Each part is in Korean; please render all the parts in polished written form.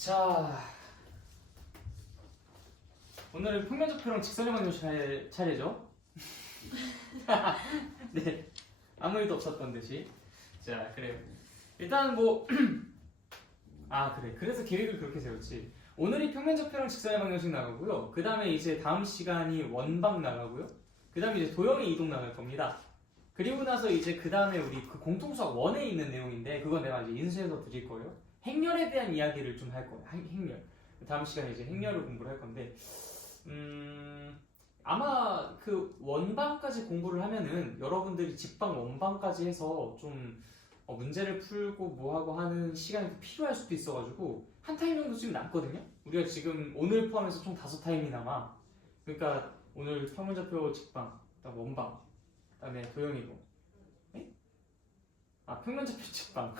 자, 오늘은 평면좌표랑 직선의 방정 차례죠? 네, 아무 일도 없었던 듯이. 자, 그래요. 일단 뭐 그래. 그래서 계획을 그렇게 세웠지. 오늘이 평면좌표랑 직선의 방정식 나가고요. 그 다음에 이제 다음 시간이 원방 나가고요. 그 다음에 이제 도형의 이동 나갈 겁니다. 그리고 나서 이제 그 다음에 우리 그 공통수학 1에 있는 내용인데 그건 내가 이제 인수해서 드릴 거예요. 행렬에 대한 이야기를 좀 할 거예요. 행렬. 다음 시간에 이제 행렬을 공부를 할 건데 아마 그 원방까지 공부를 하면은 여러분들이 직방 원방까지 해서 좀 문제를 풀고 뭐하고 하는 시간이 필요할 수도 있어가지고 한 타임 정도 지금 남거든요. 우리가 지금 오늘 포함해서 총 5타임이 남아. 그러니까 오늘 평면좌표 직방, 그다음 원방, 그다음에 도형이고, 평면좌표 직방,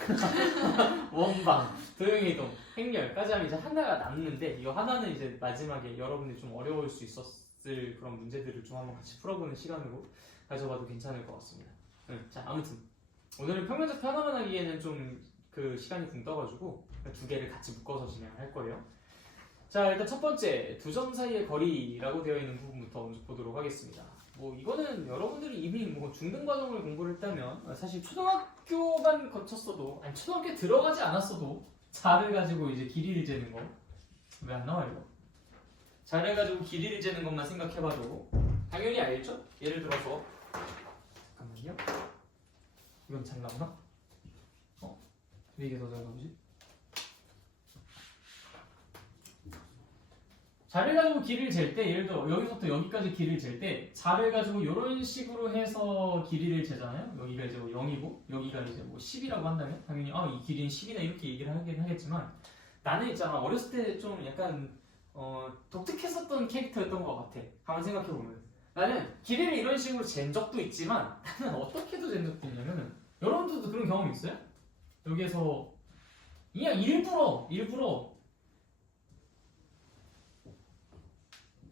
원방, 도형이동, 행렬까지 하면 이제 하나가 남는데 이거 하나는 이제 마지막에 여러분들이 좀 어려울 수 있었을 그런 문제들을 좀 한번 같이 풀어보는 시간으로 가져봐도 괜찮을 것 같습니다. 자, 아무튼 오늘은 평면좌표 하나만 하기에는 좀 그 시간이 붕 떠가지고 두 개를 같이 묶어서 진행할 거예요. 자, 일단 첫 번째 두 점 사이의 거리라고 되어 있는 부분부터 먼저 보도록 하겠습니다. 뭐 이거는 여러분들이 이미 뭐 중등 과정을 공부를 했다면 사실 초등학교만 거쳤어도 아니 초등학교에 들어가지 않았어도 자를 가지고 이제 길이를 재는 거 왜 안 나와 이거? 자를 가지고 길이를 재는 것만 생각해봐도 당연히 알죠? 예를 들어서 잠깐만요. 이건 잘 나오나? 왜 이게 더 잘 나오지? 자를 가지고 길이를 잴 때 예를 들어 여기서부터 여기까지 길이를 잴 때 자를 가지고 이런 식으로 해서 길이를 재잖아요. 여기가 이제 뭐 0이고 여기가 이제 뭐 10이라고 한다면 당연히 이 길이는 10이다 이렇게 얘기를 하긴 하겠지만 나는 있잖아 어렸을 때 좀 약간 독특했었던 캐릭터였던 것 같아. 가만 생각해보면 나는 길이를 이런 식으로 잰 적도 있지만 나는 어떻게도 잰 적도 있냐면은 여러분들도 그런 경험 있어요? 여기에서 그냥 일부러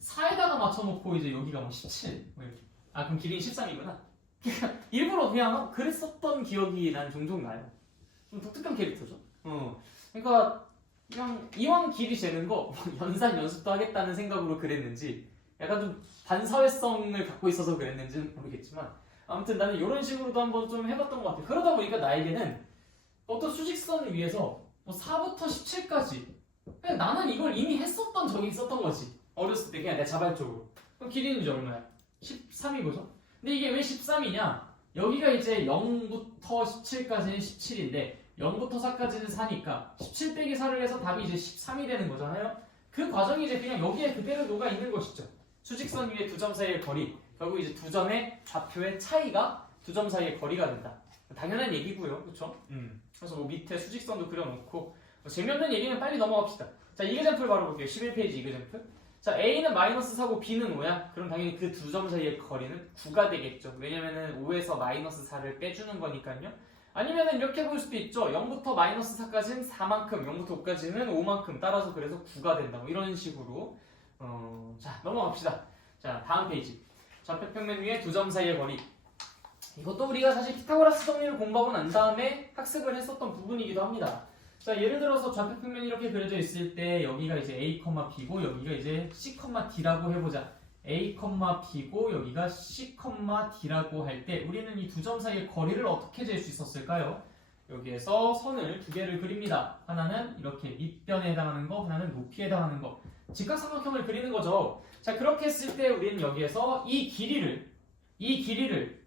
4에다가 맞춰놓고 이제 여기가 뭐 17. 그럼 길이는 13이구나. 그러니까 일부러 그냥 그랬었던 기억이 난 종종 나요. 좀 독특한 캐릭터죠. 그러니까 그냥 이왕 길이 재는 거 연산 연습도 하겠다는 생각으로 그랬는지 약간 좀 반사회성을 갖고 있어서 그랬는지는 모르겠지만 아무튼 나는 이런 식으로도 한번 좀 해봤던 것 같아요. 그러다 보니까 나에게는 어떤 수직선을 위해서 뭐 4부터 17까지 그냥 나는 이걸 이미 했었던 적이 있었던 거지. 어렸을 때 그냥 내 자발적으로. 그럼 길이는 이제 얼마야? 13이고죠? 근데 이게 왜 13이냐? 여기가 이제 0부터 17까지는 17인데 0부터 4까지는 4니까 17 빼기 4를 해서 답이 이제 13이 되는 거잖아요? 그 과정이 이제 그냥 여기에 그대로 녹아 있는 것이죠. 수직선 위에 두 점 사이의 거리. 결국 이제 두 점의 좌표의 차이가 두 점 사이의 거리가 된다. 당연한 얘기고요. 그쵸? 그래서 뭐 밑에 수직선도 그려놓고 재미없는 얘기는 빨리 넘어갑시다. 자, 이그젠플 바로 볼게요. 11페이지 이그젠플. 자, A는 마이너스 4고 B는 5야? 그럼 당연히 그 두 점 사이의 거리는 9가 되겠죠. 왜냐면은 5에서 마이너스 4를 빼주는 거니까요. 아니면은 이렇게 볼 수도 있죠. 0부터 마이너스 4까지는 4만큼, 0부터 5까지는 5만큼. 따라서 그래서 9가 된다. 뭐 이런 식으로. 자, 넘어갑시다. 자, 다음 페이지. 좌표평면 위에 두 점 사이의 거리. 이것도 우리가 사실 피타고라스 정리를 공부하고 난 다음에 학습을 했었던 부분이기도 합니다. 자, 예를 들어서 좌표평면이 이렇게 그려져 있을 때 여기가 이제 A, B고 여기가 이제 C, D라고 해보자. A, B고 여기가 C, D라고 할 때 우리는 이 두 점 사이의 거리를 어떻게 잴 수 있었을까요? 여기에서 선을 두 개를 그립니다. 하나는 이렇게 밑변에 해당하는 거, 하나는 높이에 해당하는 거. 직각삼각형을 그리는 거죠. 자, 그렇게 했을 때 우리는 여기에서 이 길이를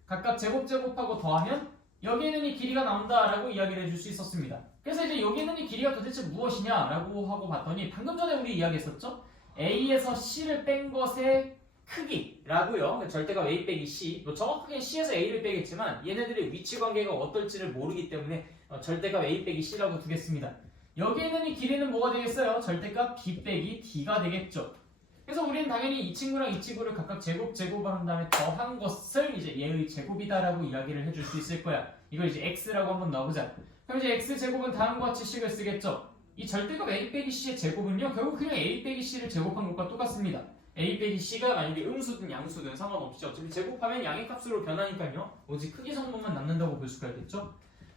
각각 제곱하고 더하면 여기 있는 이 길이가 나온다라고 이야기를 해줄 수 있었습니다. 그래서 이제 여기 있는 이 길이가 도대체 무엇이냐라고 하고 봤더니 방금 전에 우리 이야기했었죠? A에서 C를 뺀 것의 크기라고요. 절대값 A 빼기 C. 뭐 정확하게 C에서 A를 빼겠지만 얘네들의 위치 관계가 어떨지를 모르기 때문에 절대값 A 빼기 C라고 두겠습니다. 여기 있는 이 길이는 뭐가 되겠어요? 절대값 B 빼기 D가 되겠죠. 그래서 우리는 당연히 이 친구랑 이 친구를 각각 제곱을 한 다음에 더한 것을 이제 얘의 제곱이다라고 이야기를 해줄 수 있을 거야. 이걸 이제 x라고 한번 넣어보자. 그럼 이제 x제곱은 다음과 같이 식을 쓰겠죠. 이 절대값 a 빼기 c의 제곱은요 결국 그냥 a 빼기 c를 제곱한 것과 똑같습니다. a 빼기 c가 만약에 음수든 양수든 상관없이 어차피 제곱하면 양의 값으로 변하니까요 오직 크기 정도만 남는다고 볼 수가 있겠죠.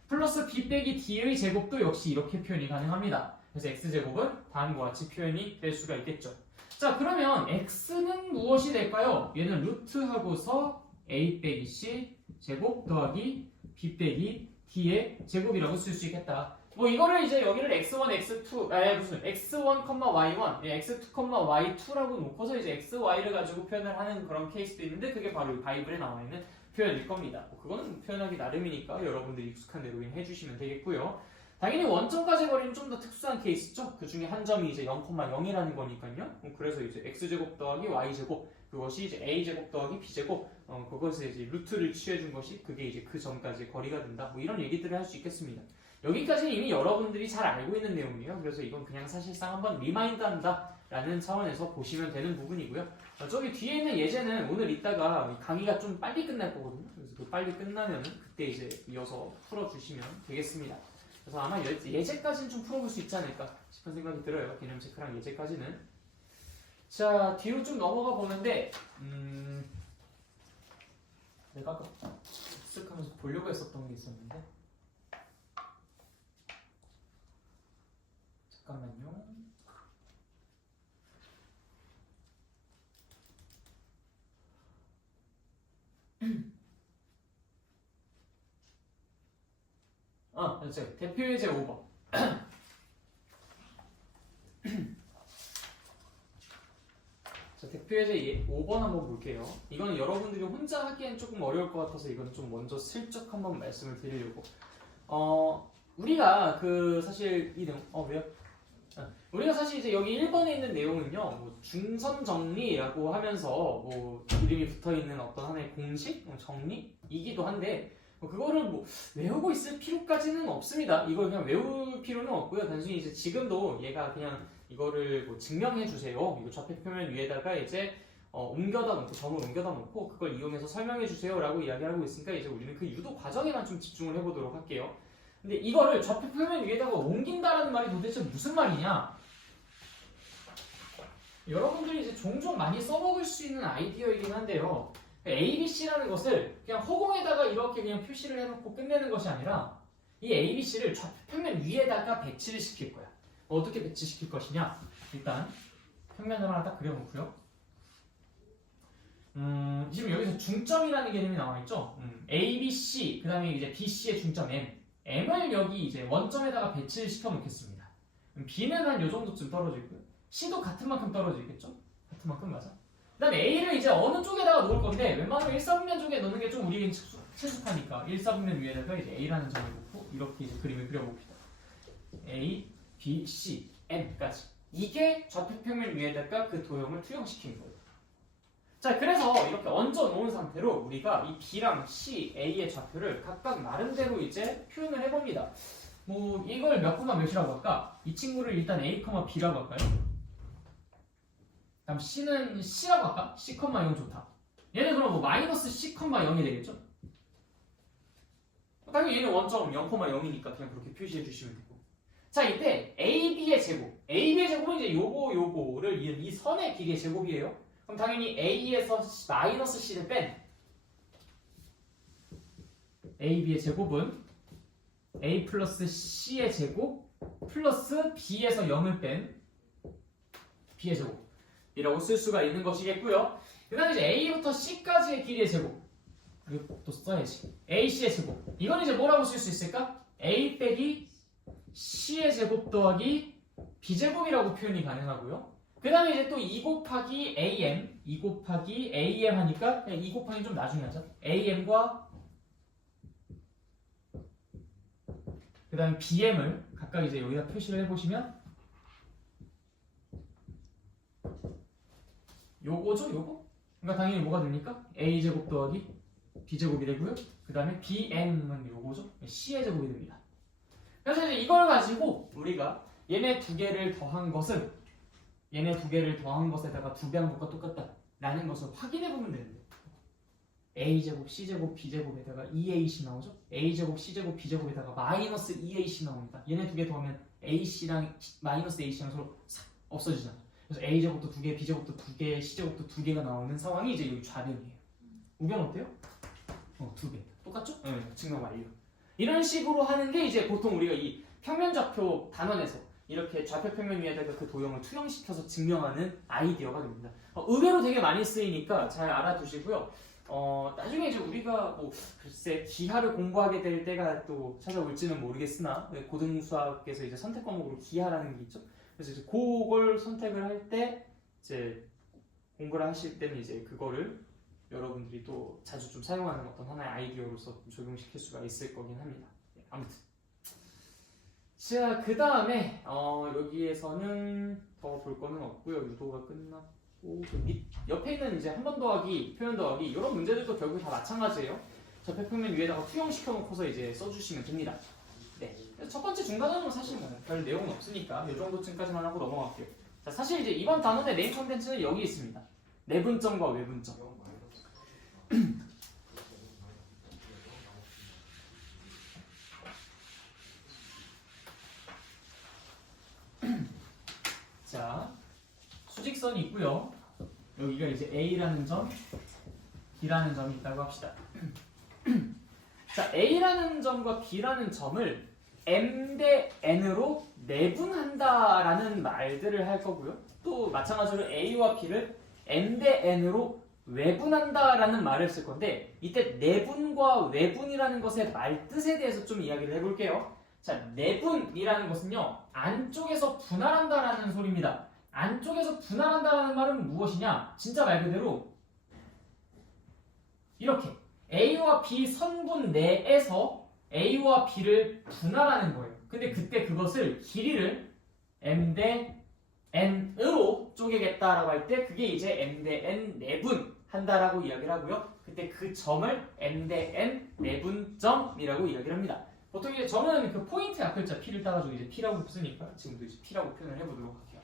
플러스 b 빼기 d의 제곱도 역시 이렇게 표현이 가능합니다. 그래서 x제곱은 다음과 같이 표현이 될 수가 있겠죠. 자, 그러면 x는 무엇이 될까요? 얘는 루트하고서 a 빼기 c 제곱 더하기 b 빼기 d의 제곱이라고 쓸 수 있겠다. 뭐 이거를 이제 여기를 x1, x2, 무슨 x1, y1, x2, y2라고 놓고서 이제 x, y를 가지고 표현을 하는 그런 케이스도 있는데 그게 바로 이 바이블에 나와 있는 표현일 겁니다. 뭐 그거는 표현하기 나름이니까 여러분들이 익숙한 대로 해주시면 되겠고요. 당연히 원점까지 거리는 좀 더 특수한 케이스죠. 그 중에 한 점이 이제 0,0이라는 거니까요. 그래서 이제 x제곱 더하기 y제곱 그것이 이제 a제곱 더하기 b제곱 그것에 이제 루트를 취해준 것이 그게 이제 그 점까지 거리가 된다. 뭐 이런 얘기들을 할 수 있겠습니다. 여기까지는 이미 여러분들이 잘 알고 있는 내용이에요. 그래서 이건 그냥 사실상 한번 리마인드한다 라는 차원에서 보시면 되는 부분이고요. 저기 뒤에 있는 예제는 오늘 이따가 강의가 좀 빨리 끝날 거거든요. 그래서 그 빨리 끝나면 그때 이제 이어서 풀어주시면 되겠습니다. 그래서 아마 예제까지는 좀 풀어볼 수 있지 않을까 싶은 생각이 들어요. 개념 체크랑 예제까지는. 자, 뒤로 좀 넘어가 보는데 내가 아까 쓱 하면서 보려고 했었던 게 있었는데 잠깐만요. 대표예제 5번. 자, 대표예제 5번 한번 볼게요. 이거는 여러분들이 혼자 하기엔 조금 어려울 것 같아서 이건 좀 먼저 슬쩍 한번 말씀을 드리려고. 우리가 그 사실 이 내용, 왜요? 우리가 사실 이제 여기 1번에 있는 내용은요, 뭐 중선 정리라고 하면서 뭐 이름이 붙어 있는 어떤 하나의 공식, 정리이기도 한데, 그거를 뭐 외우고 있을 필요까지는 없습니다. 이걸 그냥 외울 필요는 없고요. 단순히 이제 지금도 얘가 그냥 이거를 뭐 증명해 주세요. 이거 좌표 표면 위에다가 이제 옮겨다 놓고 점을 옮겨다 놓고 그걸 이용해서 설명해 주세요라고 이야기하고 있으니까 이제 우리는 그 유도 과정에만 좀 집중을 해보도록 할게요. 근데 이거를 좌표 표면 위에다가 옮긴다라는 말이 도대체 무슨 말이냐? 여러분들이 이제 종종 많이 써먹을 수 있는 아이디어이긴 한데요. ABC라는 것을 그냥 허공에다가 이렇게 그냥 표시를 해놓고 끝내는 것이 아니라 이 ABC를 좌표평면 위에다가 배치를 시킬 거야. 어떻게 배치시킬 것이냐? 일단 평면을 하나 딱 그려놓고요. 지금 여기서 중점이라는 개념이 나와있죠? ABC, 그 다음에 이제 BC의 중점 M. M을 여기 이제 원점에다가 배치를 시켜 놓겠습니다. B는 한 요 정도쯤 떨어져 있고요. C도 같은 만큼 떨어져 있겠죠? 같은 만큼 맞아. 그 다음에 A를 이제 어느 쪽에다가 놓을 건데 웬만하면 1사분면 쪽에 넣는 게 좀 우리에겐 친숙하니까 1사분면 위에다가 이제 A라는 점을 놓고 이렇게 이제 그림을 그려봅시다. A, B, C, M까지. 이게 좌표평면 위에다가 그 도형을 투영시킨 거예요. 자, 그래서 이렇게 얹어 놓은 상태로 우리가 이 B랑 C, A의 좌표를 각각 나름대로 이제 표현을 해봅니다. 뭐 이걸 몇 콤마 몇이라고 할까? 이 친구를 일단 A, B라고 할까요? 다음 C는 C라고 할까? C, 0 좋다. 얘는 그럼 뭐 마이너스 C, 0이 되겠죠? 당연히 얘는 원점 0,0이니까 그냥 그렇게 표시해 주시면 되고. 자, 이때 AB의 제곱. AB의 제곱은 이제 요거를 이은 이 선의 길이의 제곱이에요. 그럼 당연히 A에서 마이너스 C를 뺀 AB의 제곱은 A 플러스 C의 제곱 플러스 B에서 0을 뺀 B의 제곱이라고 쓸 수가 있는 것이겠고요. 그 다음에 이제 A부터 C까지의 길이의 제곱. 이거 또 써야지. AC의 제곱. 이건 이제 뭐라고 쓸 수 있을까? A 빼기 C의 제곱 더하기 B제곱이라고 표현이 가능하고요. 그 다음에 이제 또 2 곱하기 AM, 2 곱하기 AM 하니까 그냥 2 곱하기 좀 나중에 하자. AM과 그 다음에 BM을 각각 이제 여기다 표시를 해보시면 요거죠, 요거? 그러니까 당연히 뭐가 됩니까? A제곱 더하기 B제곱이 되고요. 그 다음에 BM은 요거죠? C의 제곱이 됩니다. 그래서 이제 이걸 가지고 우리가 얘네 두 개를 더한 것은 얘네 두 개를 더한 것에다가 두 배 한 것과 똑같다 라는 것을 확인해 보면 되는데 A제곱, C제곱, B제곱에다가 2AC 나오죠? A제곱, C제곱, B제곱에다가 마이너스 2AC 나옵니다. 얘네 두 개 더하면 AC랑 마이너스 AC랑 서로 없어지잖아. 그래서 A제곱도 두 개, B제곱도 두 개, C제곱도 두 개가 나오는 상황이 이제 여기 좌변이에요. 우변 어때요? 두 개. 똑같죠? 네, 증명 완료. 이런 식으로 하는 게 이제 보통 우리가 이 평면좌표 단원에서 이렇게 좌표평면 위에다가 그 도형을 투영시켜서 증명하는 아이디어가 됩니다. 의외로 되게 많이 쓰이니까 잘 알아두시고요. 나중에 이제 우리가 뭐 글쎄 기하를 공부하게 될 때가 또 찾아올지는 모르겠으나 고등수학에서 이제 선택 과목으로 기하라는 게 있죠. 그래서 이제 그걸 선택을 할 때 이제 공부를 하실 때는 이제 그거를 여러분들이 또 자주 좀 사용하는 어떤 하나의 아이디어로서 좀 적용시킬 수가 있을 거긴 합니다. 아무튼 자, 그 다음에 여기에서는 더 볼 거는 없고요. 유도가 끝났고 그 밑 옆에 있는 이제 한 번 더하기, 표현 더하기 이런 문제들도 결국 다 마찬가지예요. 좌표평면 위에다가 투영시켜 놓고서 이제 써주시면 됩니다. 네, 첫 번째 중간은 사실 뭐 별 내용은 없으니까 이 정도쯤까지만 하고 넘어갈게요. 자, 사실 이제 이번 단원의 메인 컨텐츠는 여기 있습니다. 내분점과 외분점. 자, 수직선이 있고요. 여기가 이제 A라는 점, B라는 점이 있다고 합시다. 자, A라는 점과 B라는 점을 M 대 N으로 내분한다라는 말들을 할 거고요. 또 마찬가지로 A와 B를 M 대 N으로 외분한다라는 말을 쓸 건데 이때 내분과 외분이라는 것의 말뜻에 대해서 좀 이야기를 해볼게요. 자, 내분이라는 것은요, 안쪽에서 분할한다라는 소리입니다. 안쪽에서 분할한다라는 말은 무엇이냐? 진짜 말 그대로 이렇게 A와 B 선분 내에서 A와 B를 분할하는 거예요. 근데 그때 그것을 길이를 M 대 N으로 쪼개겠다라고 할 때 그게 이제 M 대 N 내분한다라고 이야기를 하고요. 그때 그 점을 M 대 N 내분점이라고 이야기를 합니다. 보통 이제 저는 그 포인트 앞글자 P를 따가지고 이제 P라고 쓰니까 지금도 이제 P라고 표현을 해보도록 할게요.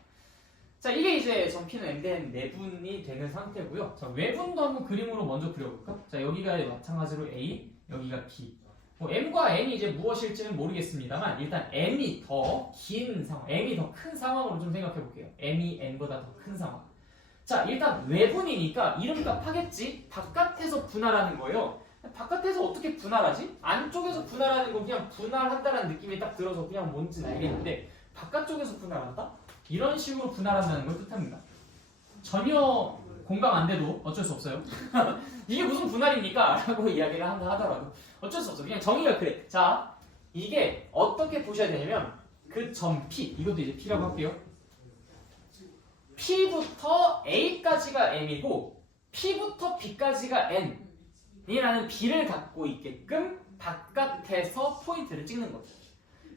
자, 이게 이제 점 P는 M 대 N 내분이 되는 상태고요. 자, 외분도 한번 그림으로 먼저 그려볼까? 자, 여기가 마찬가지로 A, 여기가 B. 뭐 M과 N이 이제 무엇일지는 모르겠습니다만 일단 M이 더 긴 상황, M이 더 큰 상황으로 좀 생각해 볼게요. M이 N보다 더 큰 상황. 자, 일단 외분이니까 이름값 하겠지? 바깥에서 분할하는 거예요. 바깥에서 어떻게 분할하지? 안쪽에서 분할하는 건 그냥 분할한다라는 느낌이 딱 들어서 그냥 뭔지는 알겠는데 바깥쪽에서 분할한다? 이런 식으로 분할한다는 걸 뜻합니다. 전혀 공감 안 돼도 어쩔 수 없어요. 이게 무슨 분할입니까? 라고 이야기를 한다 하더라도 어쩔 수 없어. 그냥 정의가 그래. 자, 이게 어떻게 보셔야 되냐면 그 점 P, 이것도 이제 P라고 할게요. P부터 A까지가 M이고 P부터 B까지가 N이라는 B를 갖고 있게끔 바깥에서 포인트를 찍는 거죠.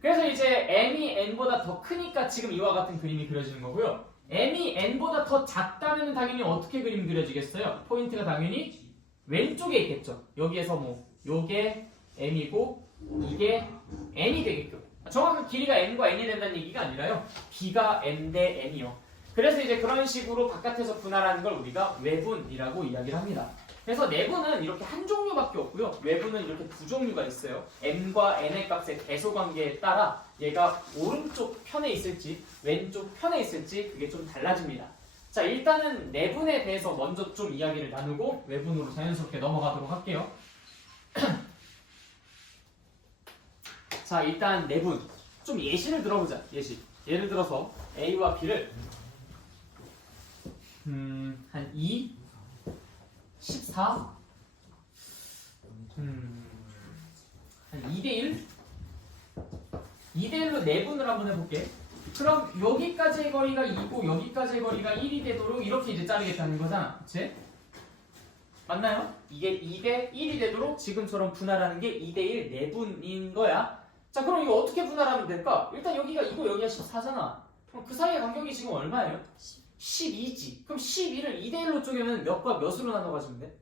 그래서 이제 M이 N보다 더 크니까 지금 이와 같은 그림이 그려지는 거고요. M이 N보다 더 작다면 당연히 어떻게 그림이 그려지겠어요? 포인트가 당연히 왼쪽에 있겠죠. 여기에서 뭐 요게 M이고 이게 N이 되게끔 정확한 길이가 N과 N이 된다는 얘기가 아니라요. B가 M 대 N이요. 그래서 이제 그런 식으로 바깥에서 분할하는 걸 우리가 외분이라고 이야기를 합니다. 그래서 내분은 이렇게 한 종류밖에 없고요. 외분은 이렇게 두 종류가 있어요. M과 N의 값의 대소 관계에 따라 얘가 오른쪽 편에 있을지 왼쪽 편에 있을지 그게 좀 달라집니다. 자, 일단은 내분에 대해서 먼저 좀 이야기를 나누고 외분으로 자연스럽게 넘어가도록 할게요. 자, 일단 내분 좀 예시를 들어보자. 예시. 예를 들어서 A와 B를 한 2, 14, 한 2대1? 2대1로 내분을 한번 해볼게. 그럼 여기까지의 거리가 2고 여기까지의 거리가 1이 되도록 이렇게 이제 자르겠다는 거잖아. 그치? 맞나요? 이게 2대 1이 되도록 지금처럼 분할하는 게 2대1 내분인 거야. 자, 그럼 이거 어떻게 분할하면 될까? 일단 여기가 2고 여기가 14잖아. 그럼 그 사이의 간격이 지금 얼마예요? 12지. 그럼 12를 2대1로 쪼개면 몇과 몇으로 나눠가지면 돼?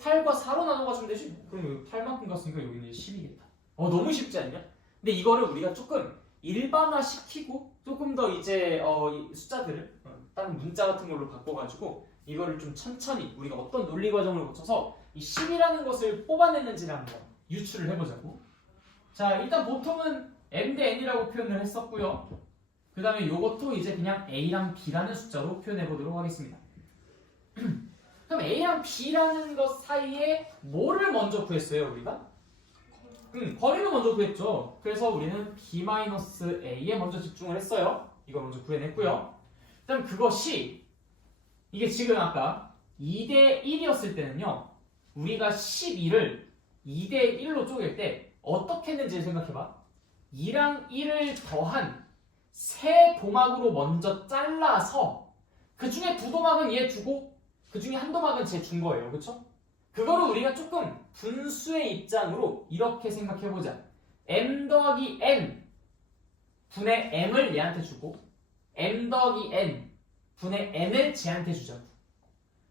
8과 4로 나눠가지면 되지. 그럼 8만큼 갔으니까 여기는 10이겠다. 너무 쉽지 않냐? 근데 이거를 우리가 조금 일반화시키고 조금 더 이제 이 숫자들을 다른 문자 같은 걸로 바꿔가지고 이거를 좀 천천히 우리가 어떤 논리 과정을 거쳐서 이 10이라는 것을 뽑아냈는지를 한번 유추를 해보자고. 자, 일단 보통은 M 대 N이라고 표현을 했었고요. 그 다음에 이것도 이제 그냥 A랑 B라는 숫자로 표현해 보도록 하겠습니다. 그럼 A랑 B라는 것 사이에 뭐를 먼저 구했어요, 우리가? 거리를 먼저 구했죠. 그래서 우리는 b-a에 먼저 집중을 했어요. 이걸 먼저 구해냈고요. 그다음 그것이 이게 지금 아까 2대 1이었을 때는요. 우리가 12를 2대 1로 쪼갤 때 어떻게 했는지 생각해봐. 2랑 1을 더한 세 도막으로 먼저 잘라서 그 중에 두 도막은 얘 주고 그 중에 한 도막은 쟤 준 거예요. 그쵸? 그거를 우리가 조금 분수의 입장으로 이렇게 생각해보자. m 더하기 n 분의 m을 얘한테 주고 m 더하기 n 분의 n을 쟤한테 주자고.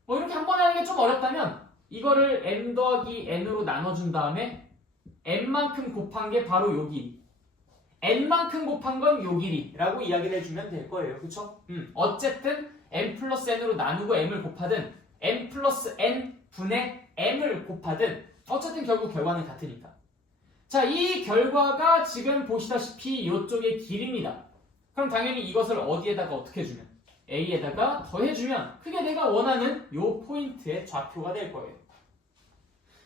뭐 이렇게 한 번에 하는 게 좀 어렵다면 이거를 m 더하기 n으로 나눠준 다음에 n만큼 곱한 게 바로 요 길이, n만큼 곱한 건 요 길이라고 이야기를 해주면 될 거예요. 그쵸? 어쨌든 m 플러스 n으로 나누고 m을 곱하든 m 플러스 n 분의 m을 곱하든 어쨌든 결국 결과는 같으니까. 자, 이 결과가 지금 보시다시피 이쪽의 길입니다. 그럼 당연히 이것을 어디에다가 어떻게 주면? a에다가 더해주면 그게 내가 원하는 요 포인트의 좌표가 될 거예요.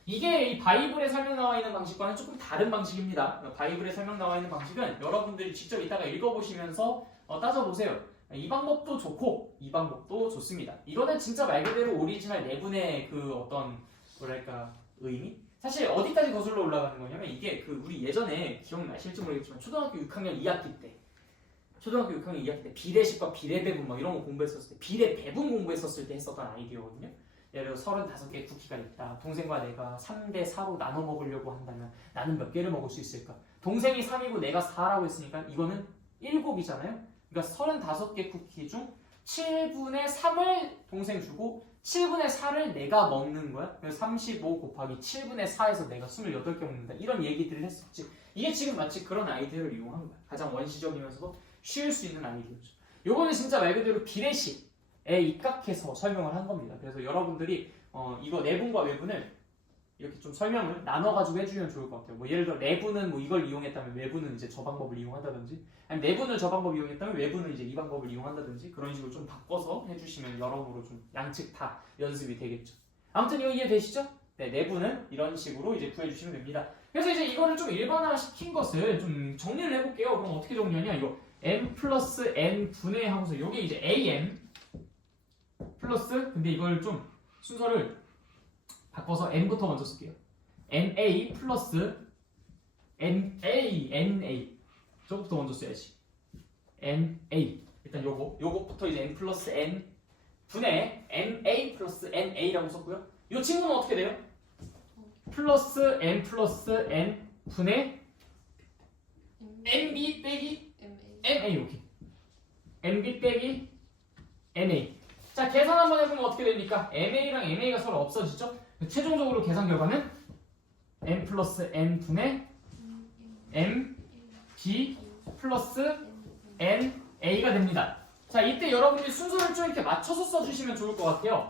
이게 이 바이블에 설명 나와 있는 방식과는 조금 다른 방식입니다. 바이블에 설명 나와 있는 방식은 여러분들이 직접 이따가 읽어보시면서 따져보세요. 이 방법도 좋고 이 방법도 좋습니다. 이거는 진짜 말 그대로 오리지널 내분의 그 어떤 뭐랄까 의미? 사실 어디까지 거슬러 올라가는 거냐면 이게 그 우리 예전에 기억나실지 모르겠지만 초등학교 6학년 2학기 때 비례식과 비례배분 막 이런 거 공부했었을 때 비례배분 공부했었을 때 했었던 아이디어거든요. 예를 들어 35개의 쿠키가 있다. 동생과 내가 3대 4로 나눠 먹으려고 한다면 나는 몇 개를 먹을 수 있을까? 동생이 3이고 내가 4라고 했으니까 이거는 7이잖아요. 그러니까 35개 쿠키 중 7분의 3을 동생 주고 7분의 4를 내가 먹는 거야. 그래서 35 곱하기 7분의 4에서 내가 28개 먹는다. 이런 얘기들을 했었지. 이게 지금 마치 그런 아이디어를 이용한 거야. 가장 원시적이면서도 쉬울 수 있는 아이디어죠. 요거는 진짜 말 그대로 비례식에 입각해서 설명을 한 겁니다. 그래서 여러분들이 이거 내분과 외분을 이렇게 좀 설명을 나눠가지고 해주면 좋을 것 같아요. 뭐 예를 들어 내분은 뭐 이걸 이용했다면 외분은 이제 저 방법을 이용한다든지, 아니면 내분을 저 방법을 이용했다면 외분은 이제 이 방법을 이용한다든지 그런 식으로 좀 바꿔서 해주시면 여러모로 좀 양측 다 연습이 되겠죠. 아무튼 이거 이해되시죠? 네, 내분은 이런 식으로 이제 구해주시면 됩니다. 그래서 이제 이거를 좀 일반화시킨 것을 좀 정리를 해볼게요. 그럼 어떻게 정리하냐? 이거 m 플러스 n 분의 하고서 여기 이제 am 플러스, 근데 이걸 좀 순서를 바꿔서 n부터 먼저 쓸게요. na 플러스 na 저거부터 먼저 써야지. na 일단 요거부터 이제 n 플러스 n 분의 na 플러스 na라고 썼고요. 이 친구는 어떻게 돼요? 플러스 n 플러스 n 분의 nb 빼기 na. 오케이. nb 빼기 na. 자, 계산 한번 해보면 어떻게 됩니까? na랑 na가 서로 없어지죠? 최종적으로 계산 결과는 m 플러스 n 분의 m b 플러스 n a가 됩니다. 자, 이때 여러분들이 순서를 좀 이렇게 맞춰서 써주시면 좋을 것 같아요.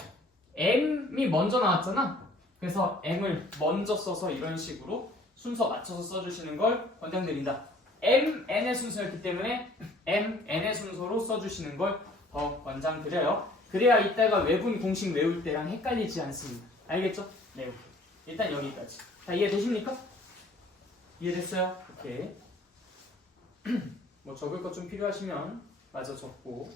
m이 먼저 나왔잖아. 그래서 m을 먼저 써서 이런 식으로 순서 맞춰서 써주시는 걸 권장드린다. m, n의 순서였기 때문에 m, n의 순서로 써주시는 걸 더 권장드려요. 그래야 이따가 외분 공식 외울 때랑 헷갈리지 않습니다. 알겠죠? 네, 오케이. 일단 여기까지. 자, 이해되십니까? 이해됐어요? 오케이. 뭐 적을 것 좀 필요하시면 마저 적고.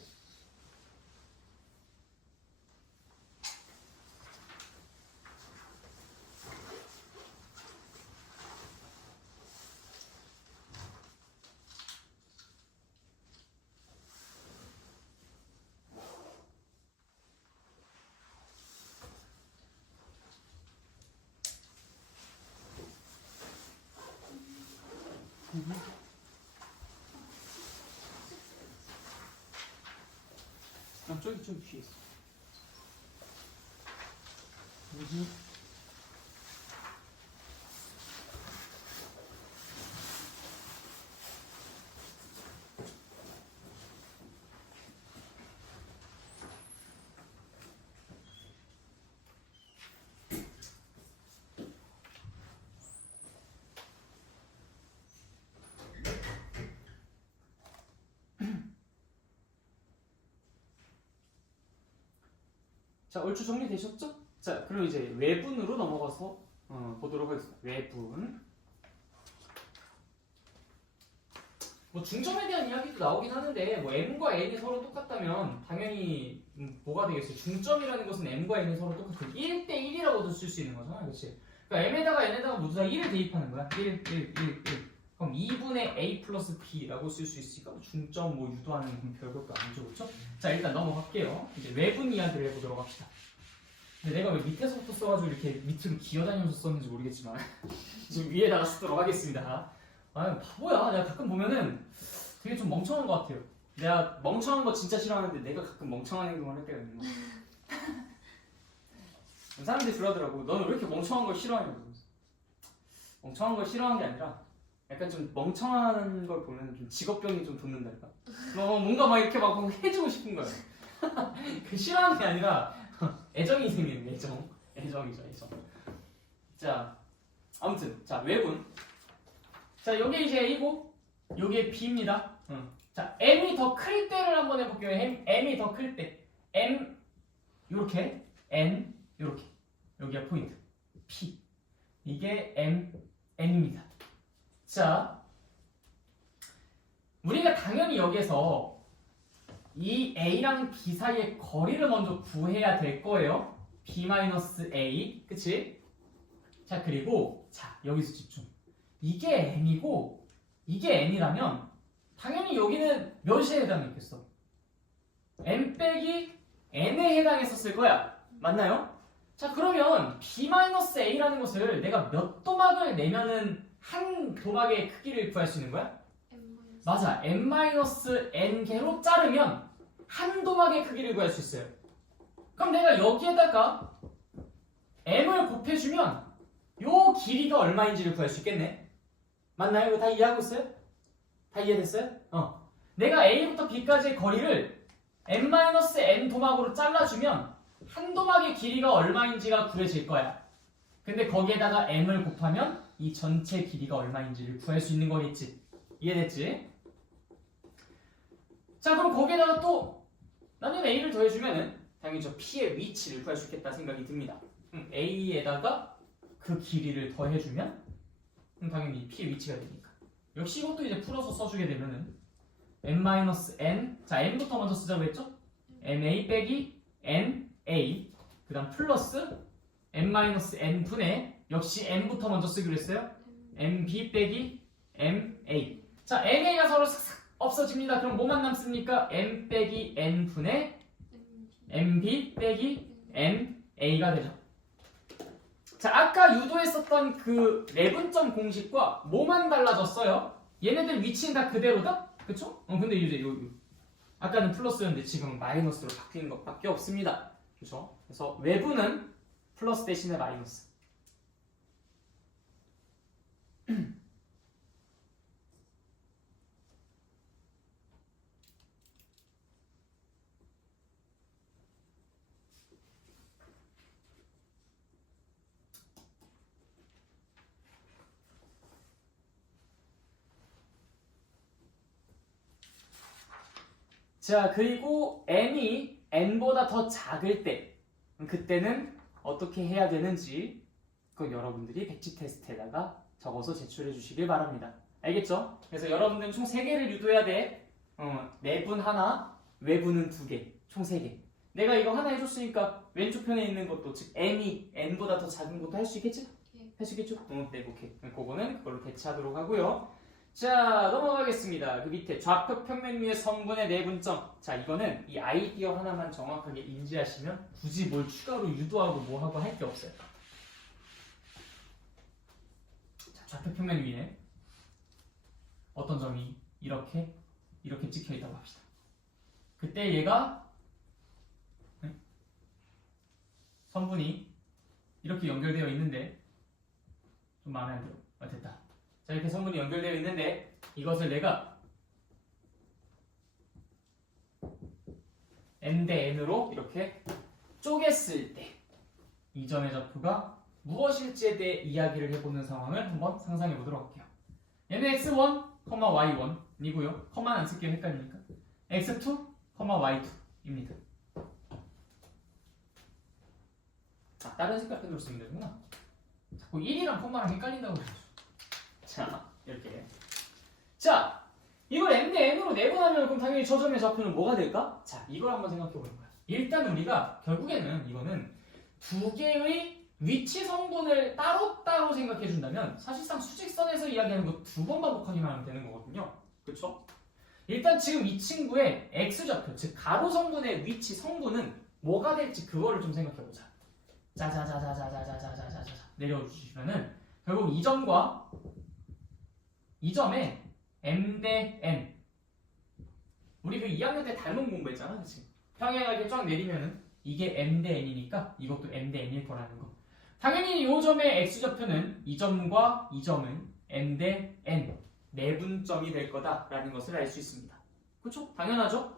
저기 좀 뒤에 있어. 자, 얼추 정리되셨죠? 자, 그럼 이제 외분으로 넘어가서 보도록 하겠습니다. 외분. 뭐 중점에 대한 이야기도 나오긴 하는데 뭐 m과 n이 서로 똑같다면 당연히 뭐가 되겠어요? 중점이라는 것은 m과 n이 서로 똑같고 1대 1이라고도 쓸 수 있는 거잖아, 그렇지? 그러니까 m에다가 n에다가 모두 다 1을 대입하는 거야. 1. 그럼 2분의 a 플러스 b라고 쓸 수 있으니까 중점 뭐 유도하는 건 별것도 아니죠, 그렇죠? 자, 일단 넘어갈게요. 이제 외분 이야기를 해보도록 합시다. 근데 내가 왜 밑에서부터 써가지고 이렇게 밑으로 기어다니면서 썼는지 모르겠지만 지금 위에다가 쓰도록 하겠습니다. 아, 바보야. 내가 가끔 보면은 되게 좀 멍청한 것 같아요. 내가 멍청한 거 진짜 싫어하는데 내가 가끔 멍청한 행동을 할 때가 있는 거야. 사람들이 그러더라고. 너는 왜 이렇게 멍청한 걸 싫어하냐고. 멍청한 걸 싫어하는 게 아니라 약간 좀 멍청한 걸 보면 좀 직업병이 좀 돋는달까. 뭔가 막 이렇게 막 해주고 싶은 거야. 그 싫어하는 게 아니라 애정이 생기는 게 애정이죠, 애정. 자, 아무튼 자 외분. 자, 요게 이제 A고 요게 B입니다. 자, M이 더 클 때를 한번 해볼게요. M이 더 클 때 M 요렇게 N 요렇게 여기가 포인트 P 이게 N입니다. 자, 우리가 당연히 여기서 이 A랑 B 사이의 거리를 먼저 구해야 될 거예요. B-A, 그치? 자, 그리고 자, 여기서 집중. 이게 M이고 이게 N이라면 당연히 여기는 몇에 해당했겠어? M 빼기 N에 해당했었을 거야. 맞나요? 자, 그러면 B-A라는 것을 내가 몇 도막을 내면은 한 도막의 크기를 구할 수 있는 거야? 맞아. M-N개로 자르면 한 도막의 크기를 구할 수 있어요. 그럼 내가 여기에다가 M을 곱해주면 요 길이가 얼마인지를 구할 수 있겠네. 맞나요? 이거 다 이해하고 있어요? 다 이해됐어요? 내가 A부터 B까지의 거리를 M-N 도막으로 잘라주면 한 도막의 길이가 얼마인지가 구해질 거야. 근데 거기에다가 M을 곱하면 이 전체 길이가 얼마인지를 구할 수 있는 거겠지. 이해됐지? 자, 그럼 거기에다가 또 나는 A를 더해주면은 당연히 저 P의 위치를 구할 수 있겠다 생각이 듭니다. A에다가 그 길이를 더해주면 당연히 P의 위치가 되니까. 역시 이것도 이제 풀어서 써주게 되면은 M-N, 자, M부터 먼저 쓰자고 했죠? MA 빼기 NA, 그 다음 플러스 M-N 분의 역시 M부터 먼저 쓰기로 했어요. MB 빼기 MA. 자, NA가 서로 싹싹 없어집니다. 그럼 뭐만 남습니까? M 빼기 N 분의 MB 빼기 NA가 되죠. 자, 아까 유도했었던 그 내분점 공식과 뭐만 달라졌어요? 얘네들 위치는 다 그대로다? 그쵸? 근데 이제 요 아까는 플러스였는데 지금은 마이너스로 바뀌는 것밖에 없습니다. 그쵸? 그래서 외부는 플러스 대신에 마이너스. 자, 그리고 n이 n보다 더 작을 때 그때는 어떻게 해야 되는지 그건 여러분들이 백지 테스트에다가 적어서 제출해 주시길 바랍니다. 알겠죠? 그래서 여러분들은 총 3개를 유도해야 돼. 내분 하나, 외분은 2개, 총 3개. 내가 이거 하나 해줬으니까 왼쪽 편에 있는 것도 즉 m이 n보다 더 작은 것도 할 수 있겠지? 네. 할 수 있겠죠? 네, 오케이. 그거는 그걸로 배치하도록 하고요. 자, 넘어가겠습니다. 그 밑에 좌표 평면 위의 성분의 내분점. 자, 이거는 이 아이디어 하나만 정확하게 인지하시면 굳이 뭘 추가로 유도하고 뭐하고 할 게 없어요. 자, 좌표 평면 위에 어떤 점이 이렇게 찍혀 있다고 합시다. 그때 얘가 성분이 이렇게 연결되어 있는데 좀 마음에 안 들어. 됐다. 자, 이렇게 성분이 연결되어 있는데 이것을 내가 n 대 n으로 이렇게 쪼갰을 때 이 점의 좌표가 무엇일지에 대해 이야기를 해보는 상황을 한번 상상해 보도록 할게요. 얘는 x1, y1이고요. 컴마는 안 쓸게요. 헷갈리니까. x2, y2입니다. 아, 다른 색깔 펜으로 쓰면 되구나. 자꾸 1이랑 컴마랑 헷갈린다고 그러죠. 자, 이렇게. 자, 이걸 m 대 n으로 내분하면 그럼 당연히 저 점의 좌표는 뭐가 될까? 자, 이걸 한번 생각해 보는 거야. 일단 우리가 결국에는 이거는 두 개의 위치 성분을 따로따로 생각해 준다면 사실상 수직선에서 이야기하는 거 두 번 반복하기만 하면 되는 거거든요. 그렇죠? 일단 지금 이 친구의 x좌표, 즉 가로 성분의 위치 성분은 뭐가 될지 그거를 좀 생각해 보자. 자자자자자자자자자자자 내려주시면은 결국 이 점과 이 점에 m 대 n, 우리 그 2학년 때 닮은 공부했잖아, 그치? 평행하게 이렇게 쫙 내리면은 이게 m 대 n이니까 이것도 m 대 n일 거라는 거. 당연히 이 점의 x좌표는 이 점과 이 점은 m 대 n 내분점이 될 거다라는 것을 알 수 있습니다. 그렇죠? 당연하죠?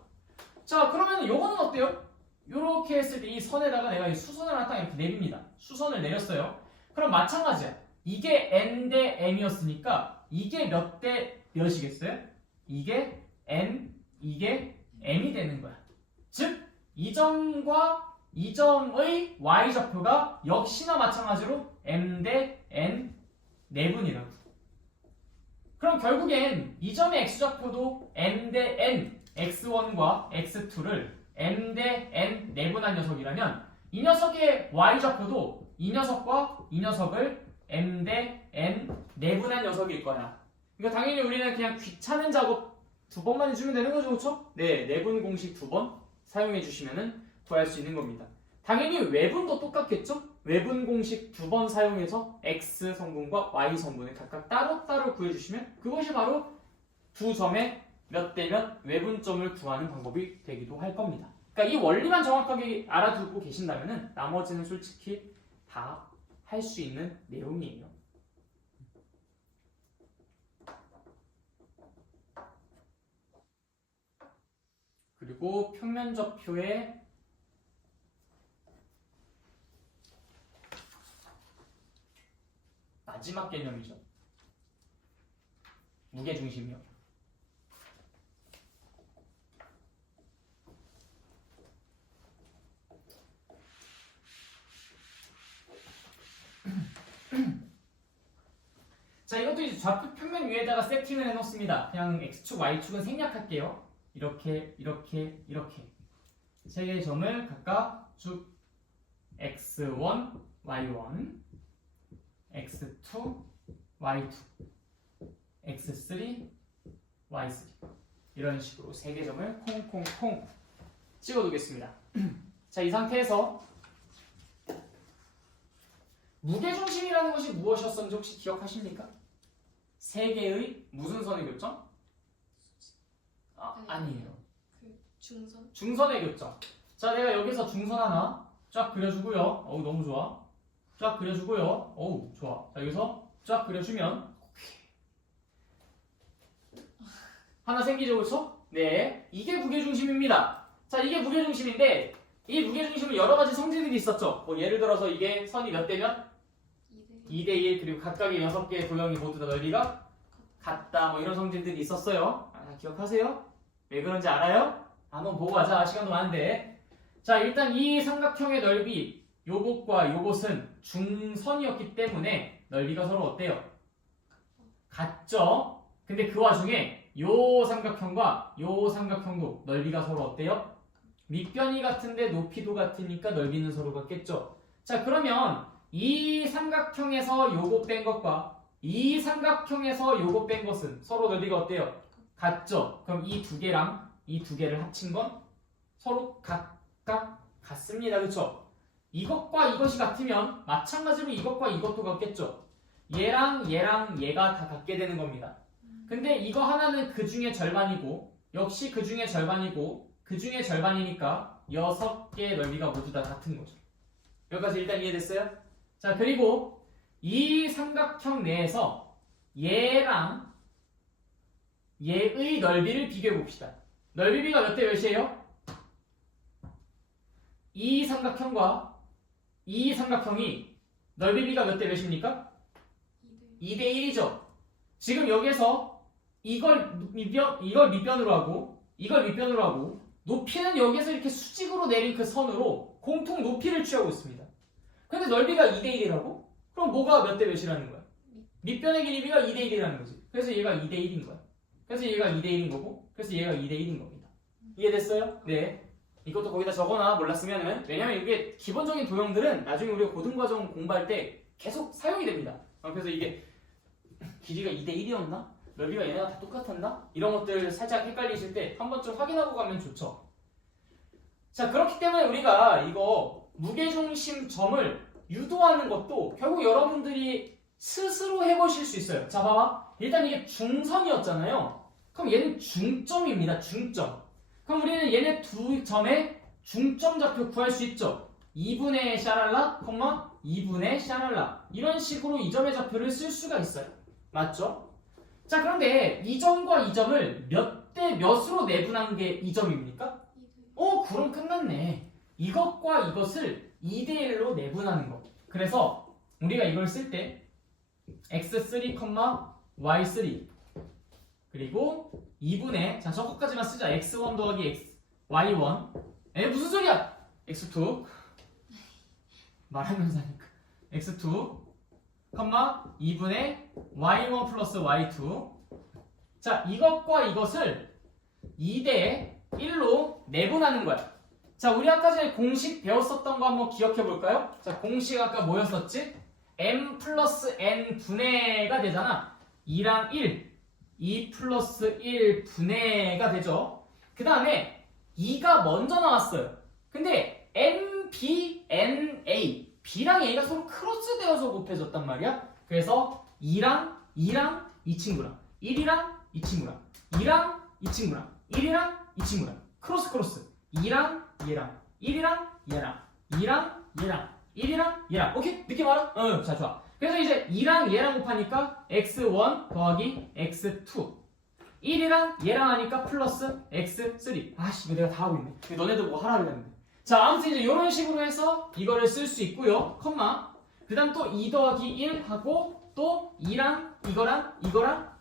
자, 그러면 요거는 어때요? 요렇게 했을 때 이 선에다가 내가 이 수선을 하나 딱 이렇게 내립니다. 수선을 내렸어요. 그럼 마찬가지야. 이게 n 대 m이었으니까 이게 몇 대 몇이겠어요? 이게 n, 이게 m이 되는 거야. 즉, 이 점과 이 점의 y좌표가 역시나 마찬가지로 m 대 n 내분이라고. 그럼 결국엔 이 점의 x좌표도 m 대 n, x1과 x2를 m 대 n 내분한 녀석이라면 이 녀석의 y좌표도 이 녀석과 이 녀석을 m 대 n 내분한 녀석일 거야. 그러니까 당연히 우리는 그냥 귀찮은 작업 두 번만 해주면 되는 거죠, 그렇죠? 네, 내분 공식 두 번 사용해 주시면은 구할 수 있는 겁니다. 당연히 외분도 똑같겠죠? 외분 공식 두 번 사용해서 x 성분과 y 성분을 각각 따로따로 구해주시면 그것이 바로 두 점의 몇 대 몇 외분점을 구하는 방법이 되기도 할 겁니다. 그러니까 이 원리만 정확하게 알아두고 계신다면은 나머지는 솔직히 다 할 수 있는 내용이에요. 그리고 평면좌표의 마지막 개념이죠. 무게중심이요. 자, 이것도 이제 좌표 평면 위에다가 세팅을 해놓습니다. 그냥 x축, y축은 생략할게요. 이렇게, 이렇게, 이렇게 세 개의 점을 각각 쭉 x1, y1, x2, y2, x3, y3 이런 식으로 세 개의 점을 콩콩콩 찍어두겠습니다. 자, 이 상태에서 무게중심이라는 것이 무엇이었는지 혹시 기억하십니까? 세 개의 무슨 선의 교점? 아니에요. 그 중선? 중선의 교점. 자, 내가 여기서 중선 하나 쫙 그려주고요. 어우, 너무 좋아. 쫙 그려주고요. 어우, 좋아. 자, 여기서 쫙 그려주면 하나 생기죠, 그렇죠? 네, 이게 무게중심입니다. 자, 이게 무게중심인데 이 무게중심은 여러 가지 성질들이 있었죠. 뭐 예를 들어서 이게 선이 몇 대 몇? 2대 1, 그리고 각각의 6개의 도형이 모두 다 넓이가 같다. 뭐 이런 성질들이 있었어요. 기억하세요? 왜 그런지 알아요? 한번 보고 가자. 시간도 많은데. 자, 일단 이 삼각형의 넓이 요것과 요것은 중선이었기 때문에 넓이가 서로 어때요? 같죠? 근데 그 와중에 요 삼각형과 요 삼각형도 넓이가 서로 어때요? 밑변이 같은데 높이도 같으니까 넓이는 서로 같겠죠? 자, 그러면 이 삼각형에서 요거 뺀 것과 이 삼각형에서 요거 뺀 것은 서로 넓이가 어때요? 같죠? 그럼 이 두 개랑 이 두 개를 합친 건 서로 각각 같습니다. 그렇죠? 이것과 이것이 같으면 마찬가지로 이것과 이것도 같겠죠? 얘랑 얘랑 얘가 다 같게 되는 겁니다. 근데 이거 하나는 그 중에 절반이고 역시 그 중에 절반이고 그 중에 절반이니까 6개의 넓이가 모두 다 같은 거죠. 여기까지 일단 이해됐어요? 자, 그리고 이 삼각형 내에서 얘랑 얘의 넓이를 비교해 봅시다. 넓이비가 몇 대 몇이에요? 이 삼각형과 이 삼각형이 넓이비가 몇 대 몇입니까? 2대 1이죠. 지금 여기에서 이걸 밑변으로 하고 이걸 밑변으로 하고 높이는 여기에서 이렇게 수직으로 내린 그 선으로 공통 높이를 취하고 있습니다. 근데 넓이가 2대 1이라고? 그럼 뭐가 몇 대 몇이라는 거야? 밑변의 길이가 2대 1이라는 거지. 그래서 얘가 2대 1인 거야. 그래서 얘가 2대1인 거고 그래서 얘가 2대1인 겁니다. 이해됐어요? 네. 이것도 거기다 적어놔 몰랐으면은. 왜냐면 이게 기본적인 도형들은 나중에 우리가 고등과정 공부할 때 계속 사용이 됩니다. 그래서 이게 길이가 2대1이었나? 넓이가 얘네가 다 똑같았나? 이런 것들 살짝 헷갈리실 때 한 번쯤 확인하고 가면 좋죠. 자, 그렇기 때문에 우리가 이거 무게중심 점을 유도하는 것도 결국 여러분들이 스스로 해보실 수 있어요. 자, 봐봐. 일단 이게 중선이었잖아요. 그럼 얘는 중점입니다. 중점. 그럼 우리는 얘네 두 점의 중점 좌표 구할 수 있죠. 2분의 샤랄라, 2분의 샤랄라. 이런 식으로 이 점의 좌표를 쓸 수가 있어요. 맞죠? 자, 그런데 이 점과 이 점을 몇 대 몇으로 내분한 게 이 점입니까? 그럼 끝났네. 이것과 이것을 2대1로 내분하는 거. 그래서 우리가 이걸 쓸 때 x3, y3 그리고 2분의 자 저것까지만 쓰자. x1 더하기 y1 무슨 소리야? x2 말하면서 하니까 x2 2분의 y1 플러스 y2 자 이것과 이것을 2대 1로 내분하는 거야. 자 우리 아까 전에 공식 배웠었던 거 한번 기억해 볼까요? 자 공식 아까 뭐였었지? m 플러스 n 분해가 되잖아. 2랑 1 2 플러스 1 분해가 되죠. 그 다음에 2가 먼저 나왔어요. 근데 n, b, n, a b랑 a가 서로 크로스되어서 곱해졌단 말이야. 그래서 2랑 이 친구랑 1이랑 이 친구랑 2랑 이 친구랑 1이랑 이 친구랑 크로스 2랑 얘랑 1이랑 얘랑 2랑 얘랑 1이랑 얘랑 오케이? 느낌 알아? 자 좋아. 그래서 이제 2랑 얘랑 곱하니까 x1 더하기 x2 1이랑 얘랑 하니까 플러스 x3 아씨 이거 내가 다 하고 있네. 너네들 뭐 하라 그랬는데. 자 아무튼 이제 이런 식으로 해서 이거를 쓸 수 있고요. 컴마 그 다음 또 2 더하기 1 하고 또 2랑 이거랑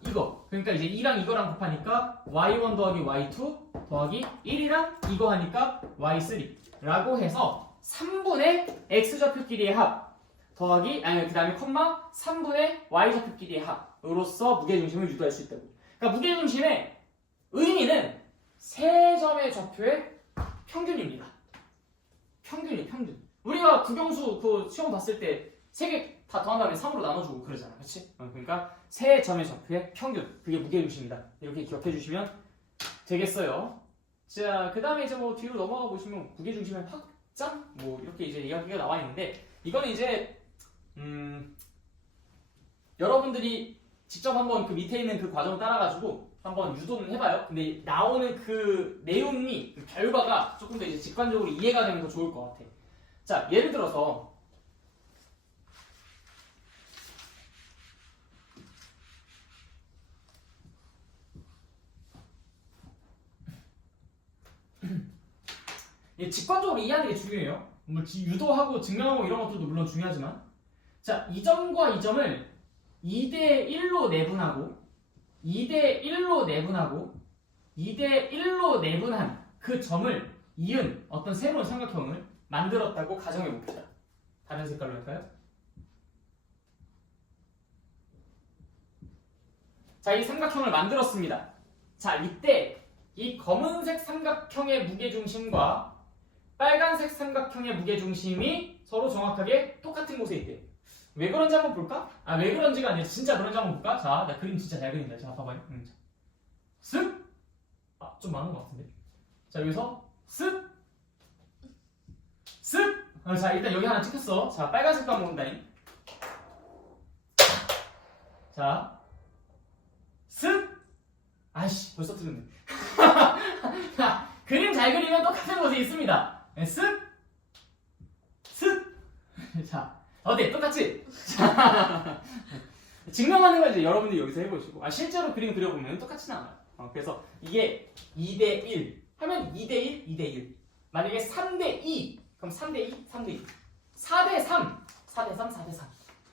이거 그러니까 이제 2랑 이거랑 곱하니까 y1 더하기 y2 더하기 1이랑 이거 하니까 y3 라고 해서 3분의 x좌표끼리의 합 더하기 그 다음에 컴마 3분의 y좌표끼리의 합으로써 무게중심을 유도할 수 있다고. 그러니까 무게중심의 의미는 세 점의 좌표의 평균입니다. 평균. 우리가 국영수 그 시험 봤을 때 세 개 다 더한 다음에 3으로 나눠주고 그러잖아. 그렇지? 그러니까 세 점의 좌표의 평균. 그게 무게중심이다. 이렇게 기억해 주시면 되겠어요. 자, 그 다음에 이제 뭐 뒤로 넘어가 보시면 무게중심의 확장? 뭐 이렇게 이제 이야기가 나와 있는데 이거는 이제 여러분들이 직접 한번 그 밑에 있는 그 과정 따라가지고 한번 유도는 해봐요. 근데 나오는 그 내용이 그 결과가 조금 더 이제 직관적으로 이해가 되면 더 좋을 것 같아. 자, 예를 들어서 직관적으로 이해하는 게 중요해요. 뭐 유도하고 증명하고 이런 것들도 물론 중요하지만 자, 이 점과 이 점을 2대1로 내분하고 2대1로 내분한 그 점을 이은 어떤 새로운 삼각형을 만들었다고 가정해 봅시다. 다른 색깔로 할까요? 자, 이 삼각형을 만들었습니다. 자, 이때 이 검은색 삼각형의 무게중심과 빨간색 삼각형의 무게중심이 서로 정확하게 똑같은 곳에 있대. 왜 그런지 한번 볼까? 왜 그런지가 아니라 진짜 그런지 한번 볼까? 자, 나 그림 진짜 잘 그린다. 자, 봐봐요. 쓱! 좀 많은 것 같은데. 자, 여기서 쓱! 쓱! 자, 일단 여기 하나 찍혔어. 자, 빨간색도 한번 본다잉. 자, 쓱! 아이씨, 벌써 틀렸네. 그림 잘 그리면 똑같은 곳에 있습니다. 쓱! 쓱! 자, 어때? 똑같지? 자, 증명하는 걸 이제 여러분들이 여기서 해보시고 실제로 그림 그려보면 똑같지는 않아요. 그래서 이게 2대1 하면 2대1, 2대1 만약에 3대2 그럼 3대2, 3대2 4대3, 4대3, 4대3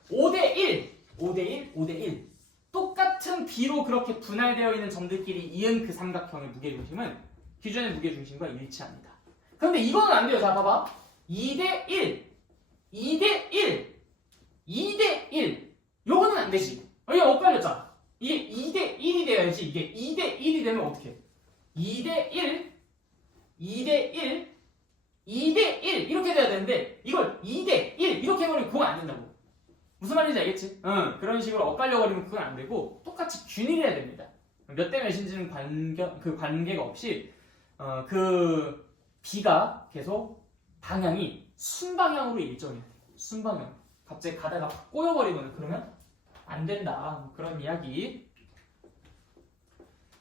5대1, 5대1, 5대1 똑같은 B로 그렇게 분할되어 있는 점들끼리 이은 그 삼각형의 무게중심은 기존의 무게중심과 일치합니다. 그런데 이거는 안 돼요. 자, 봐봐. 2대1, 2대1, 2대1 요거는 안 되지. 여기 엇갈렸잖아. 이게 2대 1이 돼야지. 이게 2대 1이 되면 어떻게 해? 2대 1, 2대 1, 2대 1 이렇게 돼야 되는데 이걸 2대 1 이렇게 해버리면 그건 안 된다고. 무슨 말인지 알겠지? 응, 그런 식으로 엇갈려 버리면 그건 안 되고 똑같이 균일해야 됩니다. 몇 대 몇인지는 관계가 없이 그 B가 계속 방향이 순방향으로 일정해야 돼. 순방향. 갑자기 가다가 꼬여버리거나 그러면 안 된다. 그런 이야기.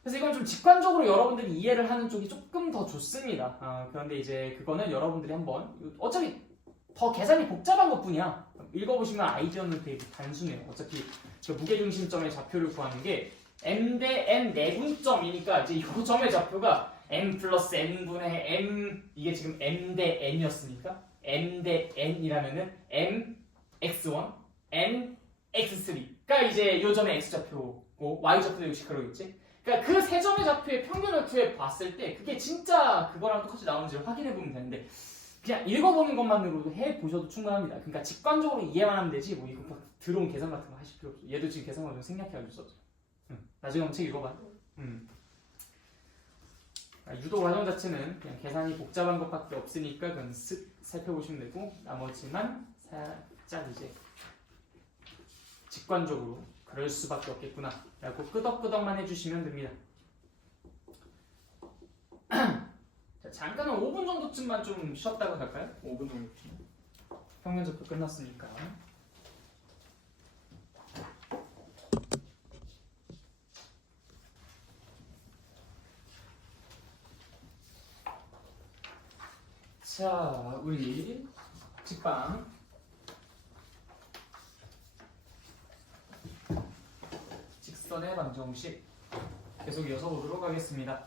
그래서 이건 좀 직관적으로 여러분들이 이해를 하는 쪽이 조금 더 좋습니다. 그런데 이제 그거는 여러분들이 한번 어차피 더 계산이 복잡한 것뿐이야. 읽어보시면 아이디어는 되게 단순해요. 어차피 그 무게중심점의 좌표를 구하는 게 m 대 n 내분점이니까 이제 이 점의 좌표가 m 플러스 n분의 m 이게 지금 m 대 n이었으니까 m 대 n이라면은 m x1 n x3가 이제 이 점의 x 좌표고 y 좌표도 역시 그러겠지. 그러니까 그 세 점의 좌표의 평균을 구해봤을 때 그게 진짜 그거랑 똑같이 나오는지를 확인해보면 되는데 그냥 읽어보는 것만으로도 해보셔도 충분합니다. 그러니까 직관적으로 이해만 하면 되지 뭐 이거 막 들어온 계산 같은 거 하실 필요 없어. 얘도 지금 계산 과정 생략해가지고 썼죠. 나중에 한번 책 읽어봐. 유도 과정 자체는 그냥 계산이 복잡한 것밖에 없으니까 그건 살펴보시면 되고 나머지만 살짝 이제 직관적으로 그럴 수밖에 없겠구나 라고 끄덕끄덕만 해주시면 됩니다. 자, 잠깐 5분 정도쯤만 좀 쉬었다가 갈까요? 5분 정도쯤. 평면 접근 끝났으니까. 자, 우리 직방 직선의 방정식 계속 이어서 보도록 하겠습니다.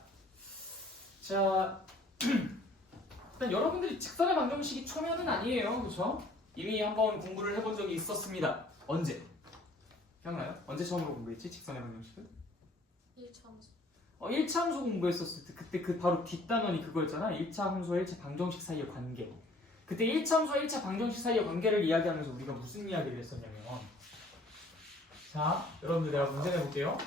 자, 일단 여러분들이 직선의 방정식이 초면은 아니에요, 그렇죠? 이미 한번 공부를 해본 적이 있었습니다. 언제? 기억나요? 언제 처음으로 공부했지? 직선의 방정식은? 1차 함수. 1차 함수 공부했었을 때 그때 그 바로 뒷단원이 그거였잖아. 1차 함수와 1차 방정식 사이의 관계. 그때 1차 함수와 1차 방정식 사이의 관계를 이야기하면서 우리가 무슨 이야기를 했었냐면 자, 여러분들 내가 문제 내볼게요.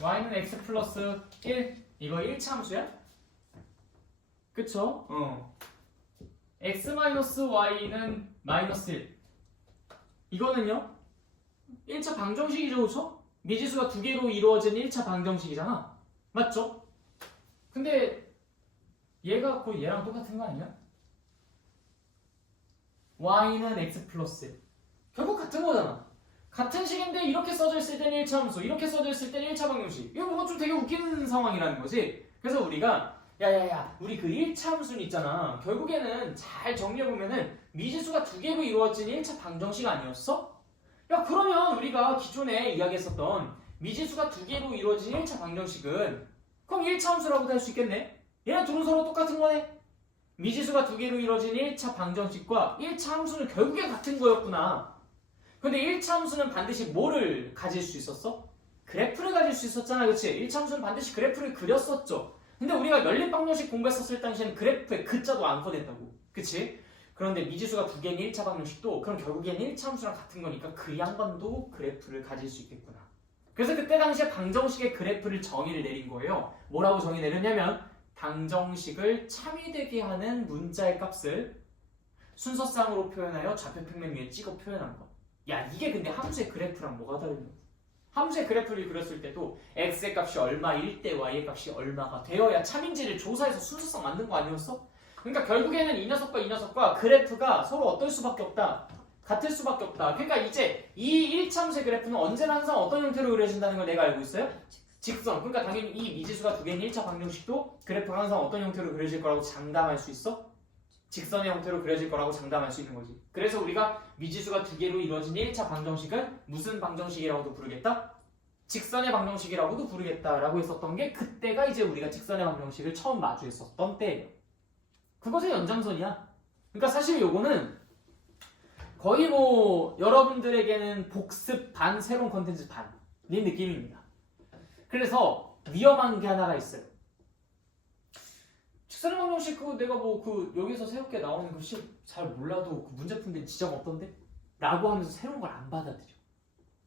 y는 x 플러스 1 이거 1차 함수야? 그쵸? x 마이너스 y는 마이너스 1 이거는요? 1차 방정식이죠, 그쵸? 미지수가 두 개로 이루어진 1차 방정식이잖아. 맞죠? 근데 얘가 거의 얘랑 똑같은 거 아니야? y는 x 플러스 1 결국 같은 거잖아. 같은 식인데 이렇게 써져 있을 때는 1차 함수, 이렇게 써져 있을 때는 1차 방정식. 이거 뭔가 좀 되게 웃기는 상황이라는 거지. 그래서 우리가 야야야 우리 그 1차 함수는 있잖아. 결국에는 잘 정리해보면은 미지수가 두 개로 이루어진 1차 방정식 아니었어? 야 그러면 우리가 기존에 이야기했었던 미지수가 두 개로 이루어진 1차 방정식은 그럼 1차 함수라고도 할 수 있겠네? 얘네 둘은 서로 똑같은 거네? 미지수가 두 개로 이루어진 1차 방정식과 1차 함수는 결국에 같은 거였구나. 근데 1차 함수는 반드시 뭐를 가질 수 있었어? 그래프를 가질 수 있었잖아, 그치? 1차 함수는 반드시 그래프를 그렸었죠. 근데 우리가 연립방정식 공부했었을 당시에는 그래프에 글자도 안 꺼냈다고, 그치? 그런데 미지수가 두 개인 1차 방정식도 그럼 결국엔 1차 함수랑 같은 거니까 그 양반도 그래프를 가질 수 있겠구나. 그래서 그때 당시에 방정식의 그래프를 정의를 내린 거예요. 뭐라고 정의 내렸냐면 방정식을 참이되게 하는 문자의 값을 순서쌍으로 표현하여 좌표 평면 위에 찍어 표현한 거. 야 이게 근데 함수의 그래프랑 뭐가 다르냐? 함수의 그래프를 그렸을 때도 x의 값이 얼마일 때 y의 값이 얼마가 되어야 참인지를 조사해서 순서상 만든 거 아니었어? 그러니까 결국에는 이 녀석과 그래프가 서로 어떨 수밖에 없다. 같을 수밖에 없다. 그러니까 이제 이 1차 함수의 그래프는 언제나 항상 어떤 형태로 그려진다는 걸 내가 알고 있어요? 직선. 그러니까 당연히 이 미지수가 두 개인 1차 방정식도 그래프가 항상 어떤 형태로 그려질 거라고 장담할 수 있어? 직선의 형태로 그려질 거라고 장담할 수 있는 거지. 그래서 우리가 미지수가 두 개로 이루어진 1차 방정식은 무슨 방정식이라고도 부르겠다? 직선의 방정식이라고도 부르겠다라고 했었던 게 그때가 이제 우리가 직선의 방정식을 처음 마주했었던 때예요. 그것의 연장선이야. 그러니까 사실 요거는 거의 뭐 여러분들에게는 복습 반 새로운 컨텐츠 반의 느낌입니다. 그래서 위험한 게 하나가 있어요. 직선의 방정식 그거 내가 뭐 그 여기서 새롭게 나오는 글씨 잘 몰라도 그 문제 푼 데는 지장 없던데? 라고 하면서 새로운 걸 안 받아들여.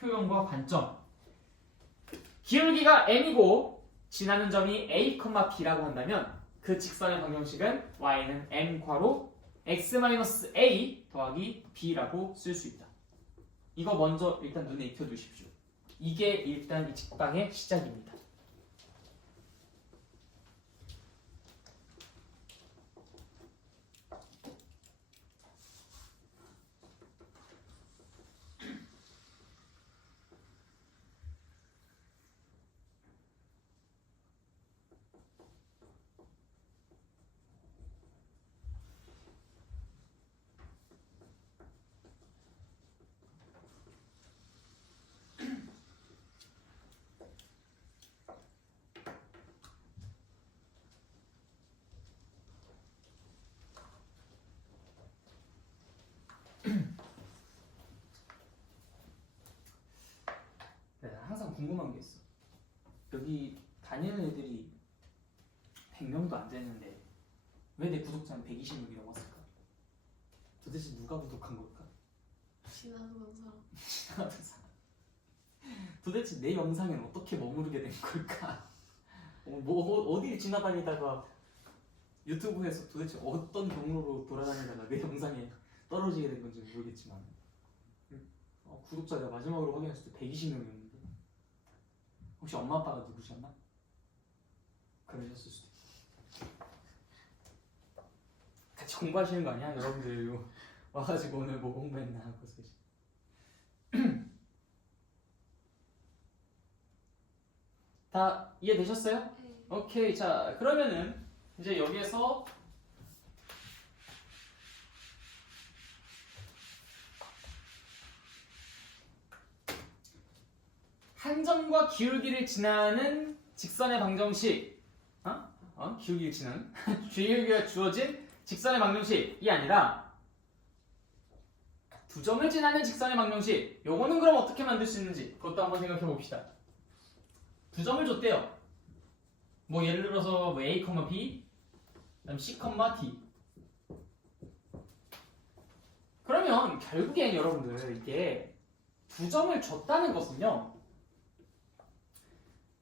표현과 관점. 기울기가 m이고 지나는 점이 a, b라고 한다면 그 직선의 방정식은 y는 m 괄호 x-a 더하기 b라고 쓸 수 있다. 이거 먼저 일단 눈에 익혀두십시오. 이게 일단 이 직방의 시작입니다. 내가 항상 궁금한 게 있어. 여기 다니는 애들이 100명도 안 되는데 왜 내 구독자는 120명이라고 왔을까? 도대체 누가 구독한 걸까? 지나가는 사람. 지나가는 사람. 도대체 내 영상엔 어떻게 머무르게 된 걸까? 어디 지나다니다가 유튜브에서 도대체 어떤 경로로 돌아다니다가 내 영상에 떨어지게 된 건지 모르겠지만 구독자 내가 마지막으로 확인했을 때 120명이었는데 혹시 엄마 아빠가 누구셨나? 그러셨을 수도 있어. 같이 공부하시는 거 아니야? 여러분들 와가지고 오늘 뭐 공부했나 하고 다 이해되셨어요? 네. 오케이. 자, 그러면은 이제 여기에서 한 점과 기울기를 지나는 직선의 방정식, 기울기를 지나는 기울기가 주어진 직선의 방정식이 아니라 두 점을 지나는 직선의 방정식. 요거는 그럼 어떻게 만들 수 있는지 그것도 한번 생각해 봅시다. 두 점을 줬대요. 뭐 예를 들어서 뭐 A, B, 그다음 C, D. 그러면 결국엔 여러분들 이게 두 점을 줬다는 것은요,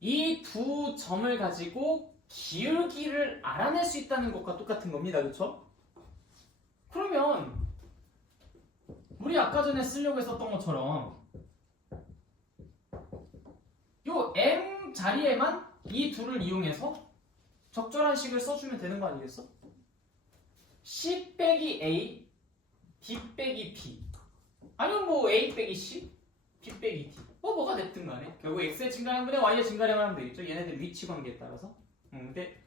이 두 점을 가지고 기울기를 알아낼 수 있다는 것과 똑같은 겁니다. 그렇죠? 그러면 우리 아까 전에 쓰려고 했었던 것처럼 요 m 자리에만 이 둘을 이용해서 적절한 식을 써주면 되는 거 아니겠어? C 빼기 A, D 빼기 B, 아니면 뭐 A 빼기 C, B 빼기 D, 뭐가 됐든 간에 결국 X의 증가량분의 Y의 증가량을 하면 되겠죠. 얘네들 위치 관계에 따라서. 근데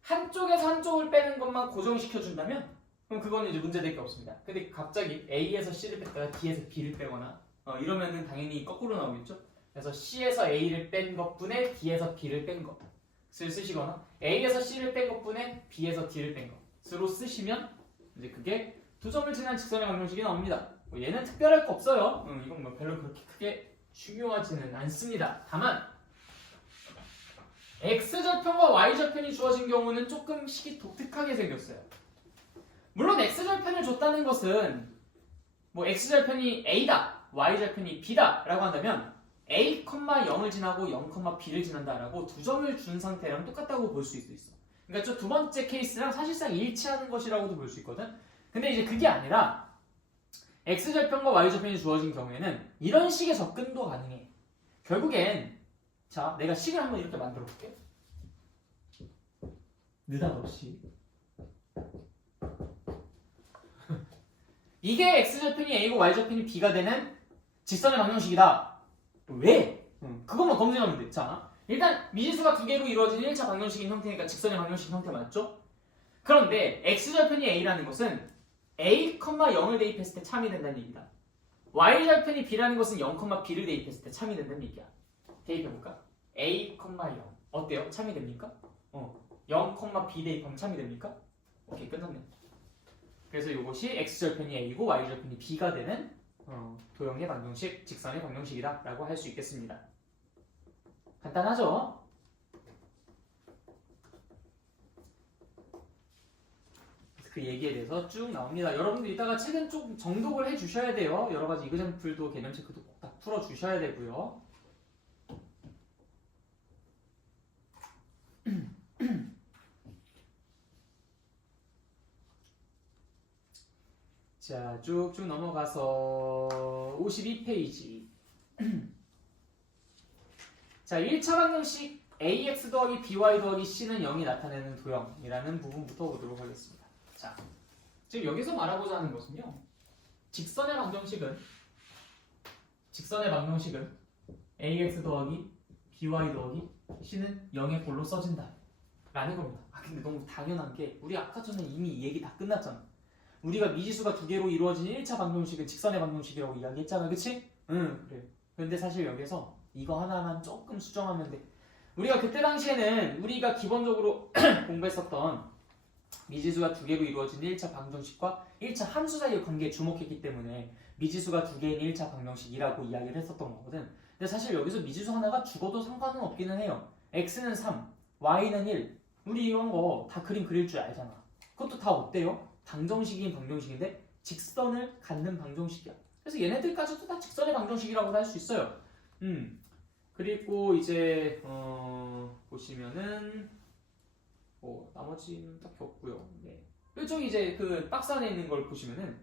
한쪽에서 한쪽을 빼는 것만 고정시켜준다면 그럼 그거는 이제 문제될 게 없습니다. 근데 갑자기 A에서 C를 뺐다가 D에서 B를 빼거나 이러면은 당연히 거꾸로 나오겠죠. 그래서 C에서 A를 뺀 것분의 D에서 B를 뺀 것을 쓰시거나 A에서 C를 뺀 것분의 B에서 D를 뺀 것으로 쓰시면 이제 그게 두 점을 지난 직선의 방정식이 나옵니다. 얘는 특별할 거 없어요. 이건 뭐 별로 그렇게 크게 중요하지는 않습니다. 다만 X절편과 Y절편이 주어진 경우는 조금 식이 독특하게 생겼어요. 물론 X절편을 줬다는 것은 뭐 X절편이 A다, Y절편이 B다 라고 한다면 A, 0을 지나고 0, B를 지난다라고 두 점을 준 상태랑 똑같다고 볼 수 있어. 그러니까 저 두 번째 케이스랑 사실상 일치하는 것이라고도 볼 수 있거든. 근데 이제 그게 아니라 X절편과 Y절편이 주어진 경우에는 이런 식의 접근도 가능해. 결국엔 자, 내가 식을 한번 이렇게 만들어 볼게. 느닷없이 이게 X절편이 A고 Y절편이 B가 되는 직선의 방정식이다. 왜? 그것만 검증하면 돼. 자, 일단 미지수가 두 개로 이루어진 1차 방정식인 형태니까 직선의 방정식 형태 맞죠? 그런데 X절편이 A라는 것은 A, 0을 대입했을 때 참이 된다는 얘기다. Y절편이 B라는 것은 0, B를 대입했을 때 참이 된다는 얘기야. 대입해볼까? A, 0 어때요? 참이 됩니까? 0, B 대입하면 참이 됩니까? 오케이, 끝났네. 그래서 이것이 X절편이 A고 Y절편이 B가 되는 도형의 방정식, 직선의 방정식이다 라고 할 수 있겠습니다. 간단하죠? 그 얘기에 대해서 쭉 나옵니다. 여러분들 이따가 책은 좀 정독을 해주셔야 돼요. 여러 가지 이그젬플도 개념 체크도 꼭 다 풀어주셔야 되고요. 자, 쭉쭉 넘어가서 52페이지. 자, 1차 방정식 ax 더하기 by 더하기 c는 0이 나타내는 도형이라는 부분부터 보도록 하겠습니다. 자, 지금 여기서 말하고자 하는 것은요. 직선의 방정식은 ax 더하기 by 더하기 c는 0의 꼴로 써진다 라는 겁니다. 아, 근데 너무 당연한 게 우리 아까 전에 이미 이 얘기 다 끝났잖아. 우리가 미지수가 두 개로 이루어진 1차 방정식은 직선의 방정식이라고 이야기했잖아. 그치? 응, 그래. 근데 사실 여기서 이거 하나만 조금 수정하면 돼. 우리가 그때 당시에는 우리가 기본적으로 공부했었던 미지수가 두 개로 이루어진 1차 방정식과 1차 함수 사이의 관계에 주목했기 때문에 미지수가 두 개인 1차 방정식이라고 이야기를 했었던 거거든. 근데 사실 여기서 미지수 하나가 죽어도 상관은 없기는 해요. x는 3, y는 1. 우리 이런 거 다 그림 그릴 줄 알잖아. 그것도 다 어때요? 방정식인 방정식인데 직선을 갖는 방정식이야. 그래서 얘네들까지도 다 직선의 방정식이라고 할 수 있어요. 그리고 이제 보시면은 나머지는 딱히 없고요. 네. 이쪽 이제 그 박스 안에 있는 걸 보시면은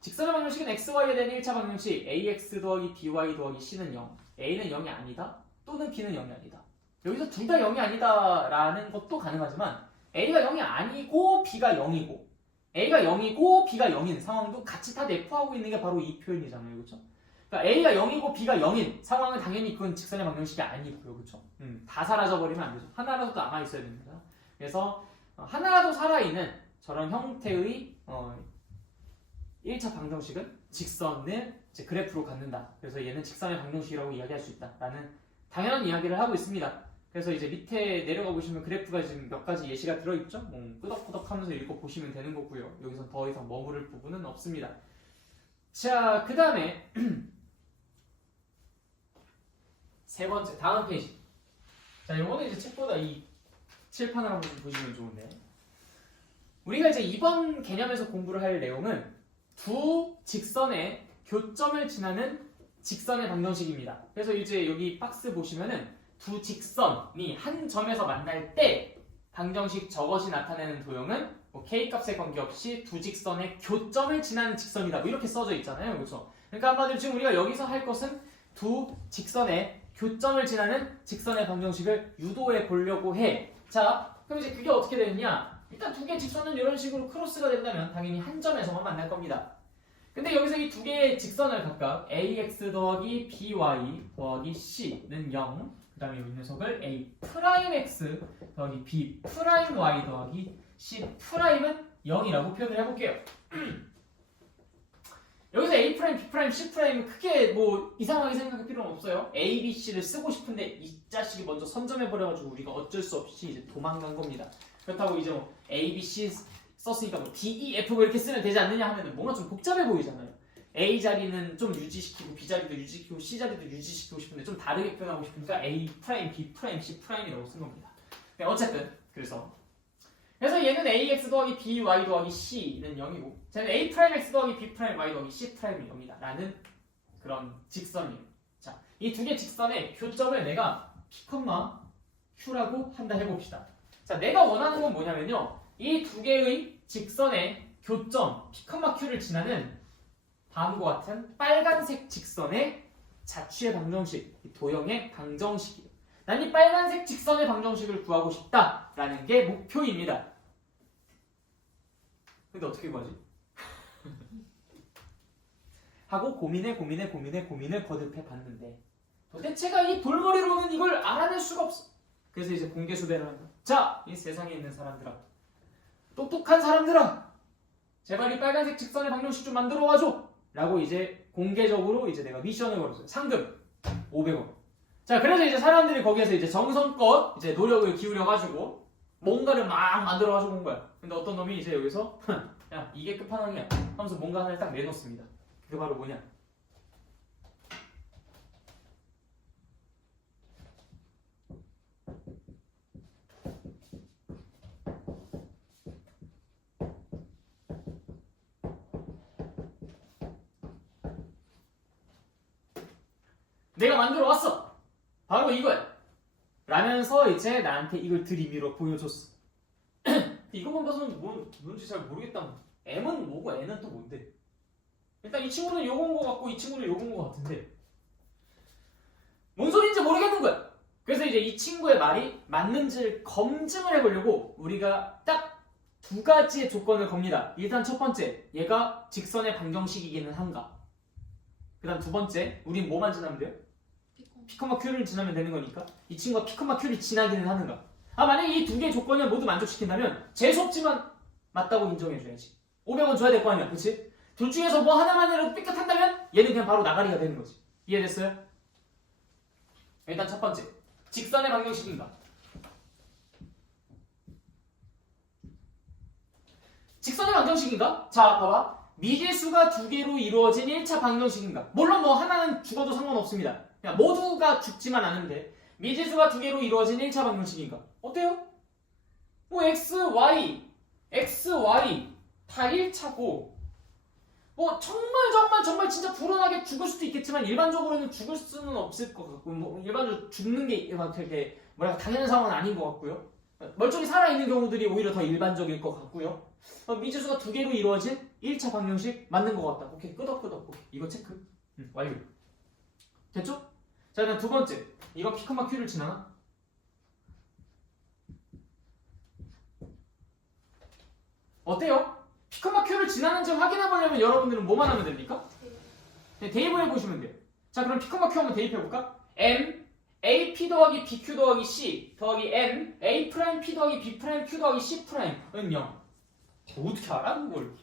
직선의 방정식은 xy에 대한 1차 방정식 ax 더하기 by 더하기 c는 0, a는 0이 아니다 또는 b는 0이 아니다. 여기서 둘 다 0이 아니다 라는 것도 가능하지만 a가 0이 아니고 b가 0이고 a가 0이고 b가 0인 상황도 같이 다 내포하고 있는 게 바로 이 표현이잖아요. 그렇죠? 그러니까 a가 0이고 b가 0인 상황은 당연히 그건 직선의 방정식이 아니고요. 그렇죠? 다 사라져버리면 안 되죠. 하나라도 남아있어야 됩니다. 그래서 하나라도 살아있는 저런 형태의 1차 방정식은 직선을 이제 그래프로 갖는다. 그래서 얘는 직선의 방정식이라고 이야기할 수 있다라는 당연한 이야기를 하고 있습니다. 그래서 이제 밑에 내려가 보시면 그래프가 지금 몇 가지 예시가 들어있죠? 끄덕끄덕 하면서 읽어보시면 되는 거고요. 여기서 더 이상 머무를 부분은 없습니다. 자, 그 다음에 세 번째, 다음 페이지. 자, 요거는 이제 책보다 이 칠판을 한번 보시면 좋은데 우리가 이제 이번 개념에서 공부를 할 내용은 두 직선의 교점을 지나는 직선의 방정식입니다. 그래서 이제 여기 박스 보시면은 두 직선이 한 점에서 만날 때 방정식 저것이 나타내는 도형은 k값에 관계없이 두 직선의 교점을 지나는 직선이다. 이렇게 써져 있잖아요. 그렇죠? 그러니까 한마디로 지금 우리가 여기서 할 것은 두 직선의 교점을 지나는 직선의 방정식을 유도해 보려고 해. 자, 그럼 이제 그게 어떻게 되느냐? 일단 두 개의 직선은 이런 식으로 크로스가 된다면 당연히 한 점에서만 만날 겁니다. 근데 여기서 이 두 개의 직선을 각각 ax 더하기 by 더하기 c는 0, 그 다음에 이 녀석을 a'x 더하기 b'y 더하기 c'은 0이라고 표현을 해볼게요. 여기서 a', b', c'은 크게 뭐 이상하게 생각할 필요는 없어요. a, b, c를 쓰고 싶은데 이 자식이 먼저 선점해버려가지고 우리가 어쩔 수 없이 이제 도망간 겁니다. 그렇다고 이제 뭐 a, b, c 썼으니까 뭐 D, E, F 이렇게 쓰면 되지 않느냐 하면은 뭔가 좀 복잡해 보이잖아요. A 자리는 좀 유지시키고 B 자리도 유지시키고 C 자리도 유지시키고 싶은데 좀 다르게 표현하고 싶으니까 A', B', C'이라고 쓴 겁니다. 네, 어쨌든 그래서 얘는 AX 더하기 BY 더하기 C는 0이고 쟤는 A'X 더하기 B'Y 더하기 C'는 0이다 라는 그런 직선이에요. 자, 이 두 개 직선의 교점을 내가 P, Q라고 한다 해봅시다. 자, 내가 원하는 건 뭐냐면요, 이 두 개의 직선의 교점 P, Q를 지나는 다음과 같은 빨간색 직선의 자취의 방정식, 이 도형의 방정식이에요. 난 이 빨간색 직선의 방정식을 구하고 싶다라는 게 목표입니다. 근데 어떻게 구하지? 하고 고민을 거듭해 봤는데 도대체가 이 돌머리로는 이걸 알아낼 수가 없어. 그래서 이제 공개 수배를 한다. 자, 이 세상에 있는 사람들아, 똑똑한 사람들아, 제발 이 빨간색 직선의 방정식 좀 만들어 와줘! 라고 이제 공개적으로 이제 내가 미션을 걸었어요. 상금 500원. 자, 그래서 이제 사람들이 거기에서 이제 정성껏 이제 노력을 기울여가지고 뭔가를 막 만들어가지고 온 거야. 근데 어떤 놈이 이제 여기서 야, 이게 끝판왕이야 하면서 뭔가 하나를 딱 내놓습니다. 그게 바로 뭐냐? 내가 만들어 왔어. 바로 이거야. 라면서 이제 나한테 이걸 들이밀어 보여줬어. 이것만 봐서는 뭔지 잘 모르겠다. M은 뭐고 N은 또 뭔데? 일단 이 친구는 요건 거 같고 이 친구는 요건 거 같은데 뭔 소리인지 모르겠는 거야. 그래서 이제 이 친구의 말이 맞는지를 검증을 해보려고 우리가 딱 두 가지의 조건을 겁니다. 일단 첫 번째, 얘가 직선의 방정식이기는 한가. 그 다음 두 번째, 우린 뭐만 지나면 돼요? P콤마 Q를 지나면 되는 거니까 이 친구가 P콤마 Q를 지나기는 하는가. 만약에 이 두 개의 조건을 모두 만족시킨다면 재수없지만 맞다고 인정해줘야지. 500원 줘야 될 거 아니야, 그치? 둘 중에서 뭐 하나만이라도 삐끗한다면 얘는 그냥 바로 나가리가 되는 거지. 이해됐어요? 일단 첫 번째, 직선의 방정식인가? 직선의 방정식인가? 자, 봐봐. 미지수가 두 개로 이루어진 1차 방정식인가? 물론 뭐 하나는 죽어도 상관없습니다. 그냥 모두가 죽지만 않은데 미지수가 두 개로 이루어진 1차 방정식인가? 어때요? 뭐 x, y 다 1차고 뭐 정말 진짜 불안하게 죽을 수도 있겠지만 일반적으로는 죽을 수는 없을 것 같고 뭐 일반적으로 죽는 게 되게 뭐랄까 당연한 상황은 아닌 것 같고요. 멀쩡히 살아있는 경우들이 오히려 더 일반적일 것 같고요. 미지수가 두 개로 이루어진 1차 방정식 맞는 것 같다. 오케이, 끄덕끄덕. 오케이, 이거 체크. 완료. 됐죠? 자, 그럼 두 번째. 이거 P콤마 Q를 지나나? 어때요? P콤마 Q를 지나는지 확인해보려면 여러분들은 뭐만 하면 됩니까? 네, 대입을 해보시면 돼요. 자, 그럼 P콤마 Q 한번 대입해볼까? M AP 더하기 BQ 더하기 C 더하기 M A 프라임 P 더하기 B 프라임 Q 더하기 C 프라임은 0. 어떻게 알아 그걸?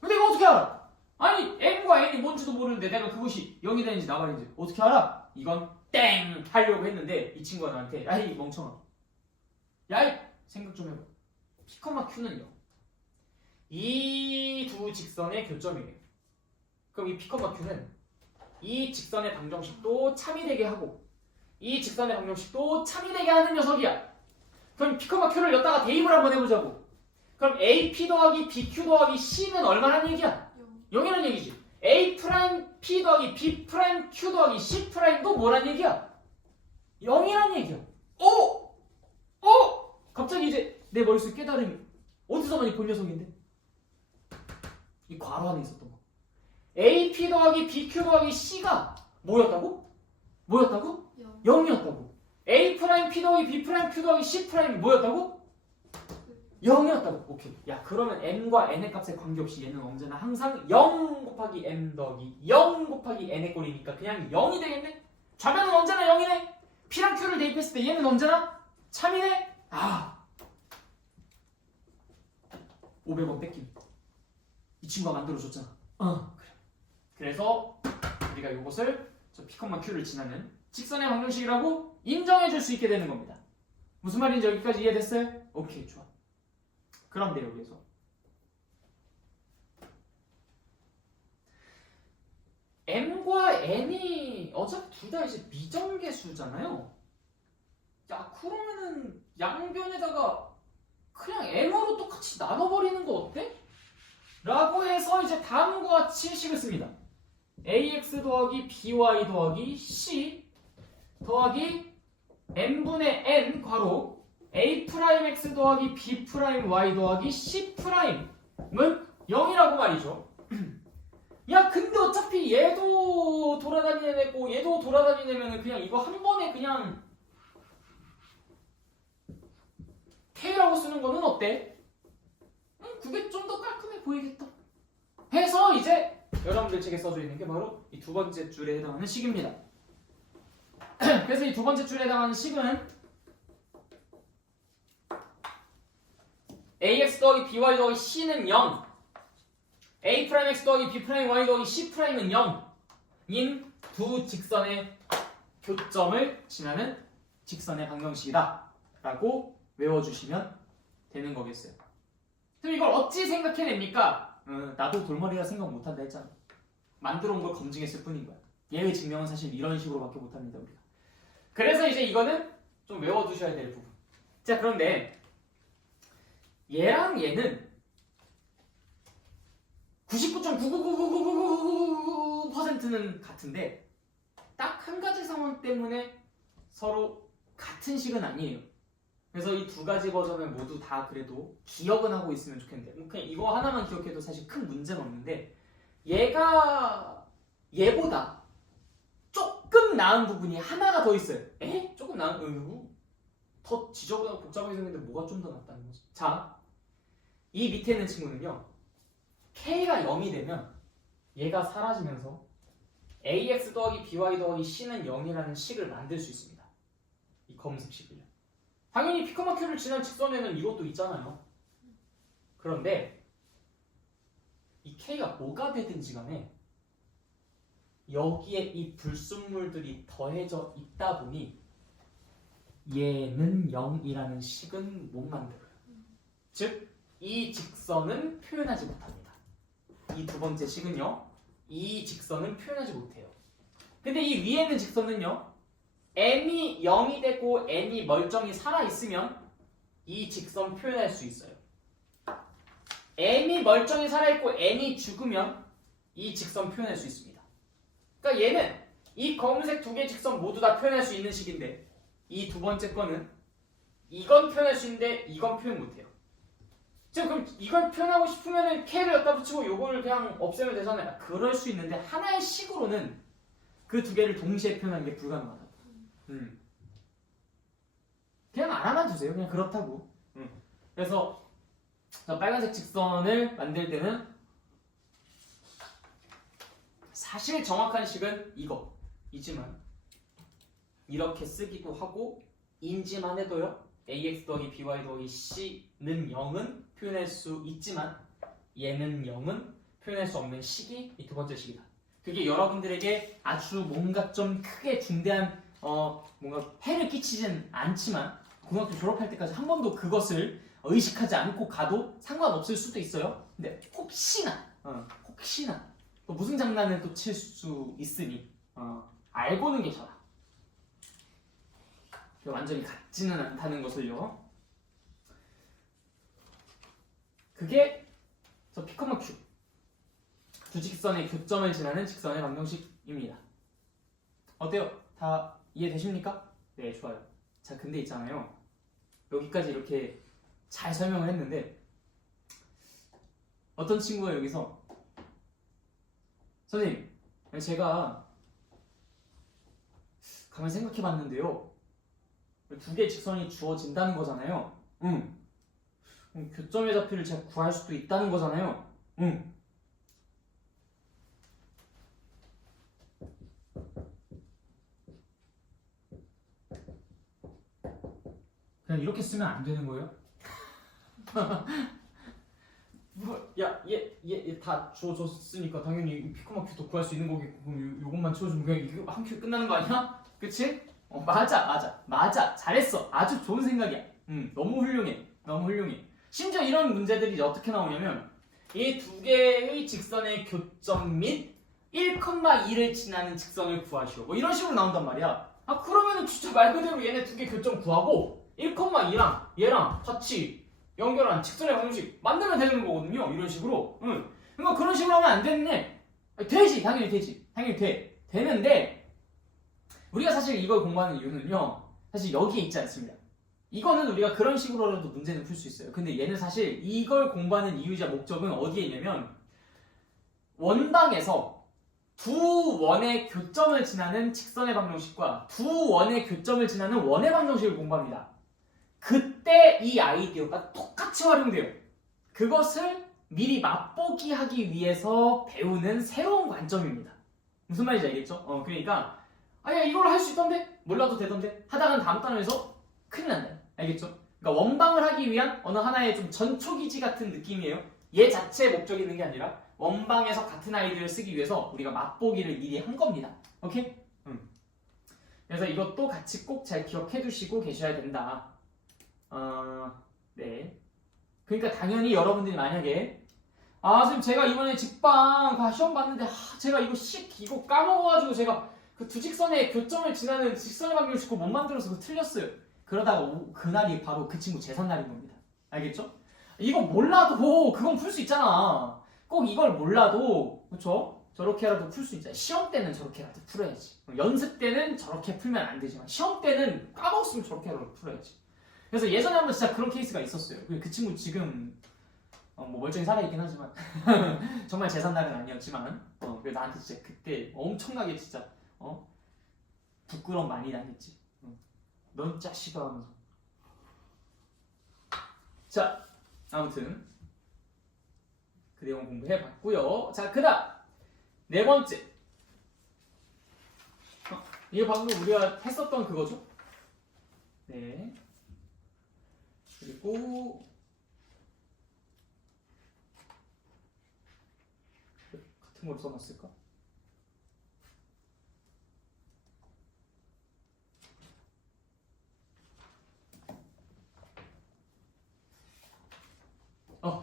근데 이거 어떻게 알아? 아니 M과 N이 뭔지도 모르는데 내가 그것이 0이 되는지 나발인지 어떻게 알아? 이건 땡 하려고 했는데 이 친구가 나한테 야이 멍청아 야이 생각 좀 해봐. P콤마 Q는 0. 이 두 직선의 교점이에요. 그럼 이 P콤마 Q는 이 직선의 방정식도 참이 되게 하고 이 직선의 방정식도 참이 되게 하는 녀석이야. 그럼 P콤마 Q를 여기다가 대입을 한번 해보자고. 그럼 AP 더하기 BQ 더하기 C는 얼마란 얘기야? 0이란 얘기지. A 프라임 P 더하기 B 프라임 Q 더하기 C 프라임도 뭐란 얘기야? 0이란 얘기야. 갑자기 이제 내 머릿속에 깨달음이 어디서 많이 본 녀석인데? 이 괄호 안에 있었던 거. AP 더하기 BQ 더하기 C가 뭐였다고? 0이었다고. A 프라임 P 더하기 B 프라임 Q 더하기 C 프라임이 뭐였다고? 0이었다고. 오케이. 야, 그러면 M과 N의 값에 관계없이 얘는 언제나 항상 0 곱하기 M 더하기 0 곱하기 N의 꼴이니까 그냥 0이 되겠네? 좌변은 언제나 0이네? P랑 Q를 대입했을 때 얘는 언제나 참이네? 500원 뺏김. 이 친구가 만들어줬잖아. 그래. 그래서 우리가 이것을 저 P콤마 Q를 지나는 직선의 방정식이라고 인정해줄 수 있게 되는 겁니다. 무슨 말인지 여기까지 이해됐어요? 오케이, 좋아. 그런데 여기에서 M과 N이 어차피 둘 다 이제 미정계수잖아요. 야, 그러면은 양변에다가 그냥 M으로 똑같이 나눠버리는 거 어때? 라고 해서 이제 다음과 같이 식을 씁니다. AX 더하기 BY 더하기 C 더하기 N분의 N 괄호 A 프라임 X 더하기 B 프라임 Y 더하기 C 프라임은 0이라고 말이죠. 야, 근데 어차피 얘도 돌아다니는 애고 얘도 돌아다니는 애면 그냥 이거 한 번에 그냥 K라고 쓰는 거는 어때? 그게 좀 더 깔끔해 보이겠다. 해서 이제 여러분들 책에 써져 있는 게 바로 이 두 번째 줄에 해당하는 식입니다. 그래서 이 두 번째 줄에 해당하는 식은 AX 더하기 BY 더하기 C는 0 A 프라임 X 더하기 B 프라임 Y 더하기 C 프라임은 0인 두 직선의 교점을 지나는 직선의 방정식이다 라고 외워주시면 되는 거겠어요. 그럼 이걸 어찌 생각해냅니까? 나도 돌머리라 생각 못한다 했잖아. 만들어 온 걸 검증했을 뿐인 거야. 예외 증명은 사실 이런 식으로밖에 못합니다, 우리가. 그래서 이제 이거는 좀 외워두셔야 될 부분. 자, 그런데 얘랑 얘는 99.9999999%는 같은데 딱 한 가지 상황 때문에 서로 같은 식은 아니에요. 그래서 이 두 가지 버전을 모두 다 그래도 기억은 하고 있으면 좋겠는데 그냥 이거 하나만 기억해도 사실 큰 문제는 없는데 얘가 얘보다 조금 나은 부분이 하나가 더 있어요. 에? 조금 나은? 더 지저분하고 복잡하게 생겼는데 뭐가 좀 더 낫다는 거지? 자, 이 밑에 있는 친구는요. K가 0이 되면 얘가 사라지면서 AX 더하기 BY 더하기 C는 0이라는 식을 만들 수 있습니다. 이 검은색 식을요. 당연히 피커마큐를 지난 직선에는 이것도 있잖아요. 그런데 이 K가 뭐가 되든지 간에 여기에 이 불순물들이 더해져 있다 보니 얘는 0이라는 식은 못 만들어요. 즉, 이 직선은 표현하지 못합니다. 이 두 번째 식은요. 이 직선은 표현하지 못해요. 근데 이 위에 있는 직선은요. m이 0이 되고 n이 멀쩡히 살아있으면 이 직선 표현할 수 있어요. m이 멀쩡히 살아있고 n이 죽으면 이 직선 표현할 수 있습니다. 그러니까 얘는 이 검은색 두 개의 직선 모두 다 표현할 수 있는 식인데 이 두 번째 거는 이건 표현할 수 있는데 이건 표현 못해요. 지금 그럼 이걸 표현하고 싶으면은 K를 여기다 붙이고 요거를 그냥 없애면 되잖아요. 그럴 수 있는데 하나의 식으로는 그 두 개를 동시에 표현하는 게 불가능하다. 그냥 알아만 두세요. 그냥 그렇다고. 그래서 빨간색 직선을 만들 때는 사실 정확한 식은 이지만 이렇게 쓰기도 하고 인지만 해도요. AX 더하기 BY 더하기 C는 0은 표현할 수 있지만 얘는 0은 표현할 수 없는 식이 이 두 번째 식이다. 그게 여러분들에게 아주 뭔가 좀 크게 중대한 뭔가 해를 끼치진 않지만 고등학교 졸업할 때까지 한 번도 그것을 의식하지 않고 가도 상관없을 수도 있어요. 근데 혹시나 또 무슨 장난을 또 칠 수 있으니 알고는 계셔라. 완전히 같지는 않다는 것을요. 그게 저 피커마큐 두 직선의 교점을 지나는 직선의 방정식입니다. 어때요? 다 이해되십니까? 네, 좋아요. 자, 근데 있잖아요. 여기까지 이렇게 잘 설명을 했는데 어떤 친구가 여기서 선생님, 제가 가만히 생각해 봤는데요. 두 개의 직선이 주어진다는 거잖아요. 응. 교점의 좌표를 제가 구할 수도 있다는 거잖아요. 응. 그냥 이렇게 쓰면 안 되는 거예요? 야, 얘 다 주어졌으니까 당연히 피커마큐도 구할 수 있는 거겠고 그럼 요것만 채워주면 그냥 이거 한 큐 끝나는 거 아니야? 그치? 맞아. 잘했어. 아주 좋은 생각이야. 너무 훌륭해. 심지어 이런 문제들이 이제 어떻게 나오냐면 이 두 개의 직선의 교점 및 1,2를 지나는 직선을 구하시오. 뭐 이런 식으로 나온단 말이야. 그러면은 진짜 말 그대로 얘네 두 개 교점 구하고 1,2랑 얘랑 같이 연결한 직선의 방정식 만들면 되는 거거든요. 이런 식으로. 그러니까 그런 식으로 하면 안 되는데 되지. 당연히 돼. 되는데 우리가 사실 이걸 공부하는 이유는요. 사실 여기에 있지 않습니다. 이거는 우리가 그런 식으로라도 문제는 풀 수 있어요. 근데 얘는 사실 이걸 공부하는 이유이자 목적은 어디에 있냐면 원방에서 두 원의 교점을 지나는 직선의 방정식과 두 원의 교점을 지나는 원의 방정식을 공부합니다. 그때 이 아이디어가 똑같이 활용돼요. 그것을 미리 맛보기 하기 위해서 배우는 새로운 관점입니다. 무슨 말인지 알겠죠? 그러니까 아야 이걸로 할 수 있던데? 몰라도 되던데? 하다간 다음 단원에서 큰일 난다. 알겠죠? 그러니까 원방을 하기 위한 어느 하나의 좀 전초기지 같은 느낌이에요. 얘 자체의 목적이 있는 게 아니라 원방에서 같은 아이디어를 쓰기 위해서 우리가 맛보기를 미리 한 겁니다. 오케이? 그래서 이것도 같이 꼭 잘 기억해 두시고 계셔야 된다. 네. 그러니까 당연히 여러분들이 만약에 선생님 제가 이번에 직방 시험 봤는데 제가 이거 까먹어가지고 제가 그 두 직선의 교점을 지나는 직선의 방정식 못 만들어서 그거 틀렸어요. 그러다가 그날이 바로 그 친구 재산날인 겁니다. 알겠죠? 이거 몰라도 그건 풀 수 있잖아. 꼭 이걸 몰라도 그쵸? 저렇게라도 풀 수 있잖아. 시험 때는 저렇게라도 풀어야지. 연습 때는 저렇게 풀면 안 되지만 시험 때는 까먹었으면 저렇게라도 풀어야지. 그래서 예전에 한번 진짜 그런 케이스가 있었어요. 그 친구 지금 뭐 멀쩡히 살아있긴 하지만 정말 재산날은 아니었지만 그래 나한테 진짜 그때 엄청나게 진짜 부끄러움 많이 당했지. 넌 자식아 하면서. 자, 아무튼 그 내용 공부해봤고요. 자, 그다음 네 번째. 이게 방금 우리가 했었던 그거죠? 네. 그리고 같은 걸 써놨을까?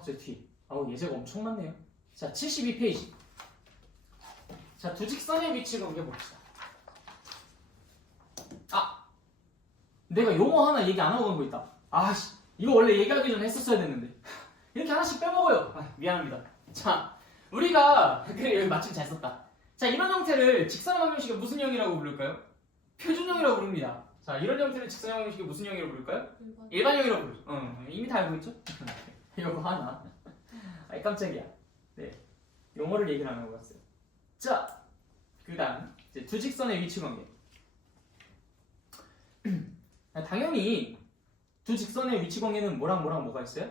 저 뒤. 예제가 엄청 많네요. 자, 72페이지. 자, 두 직선의 위치 관계봅시다. 내가 용어 하나 얘기 안 하고 간 거 있다. 이거 원래 얘기하기 전에 했었어야 됐는데. 이렇게 하나씩 빼먹어요. 미안합니다. 자, 우리가 그래 여기 마침 잘 썼다. 자, 이런 형태를 직선의 방정식의 무슨 형이라고 부를까요? 표준형이라고 부릅니다. 자, 이런 형태를 직선의 방정식의 무슨 형이라고 부를까요? 일반형이라고 부르죠. 이미 다 알고 있죠? 이거 하나. 깜짝이야. 네, 용어를 얘기를 안 하고 갔어요. 자, 그다음 이제 두 직선의 위치 관계. 당연히 두 직선의 위치 관계는 뭐랑 뭐가 있어요?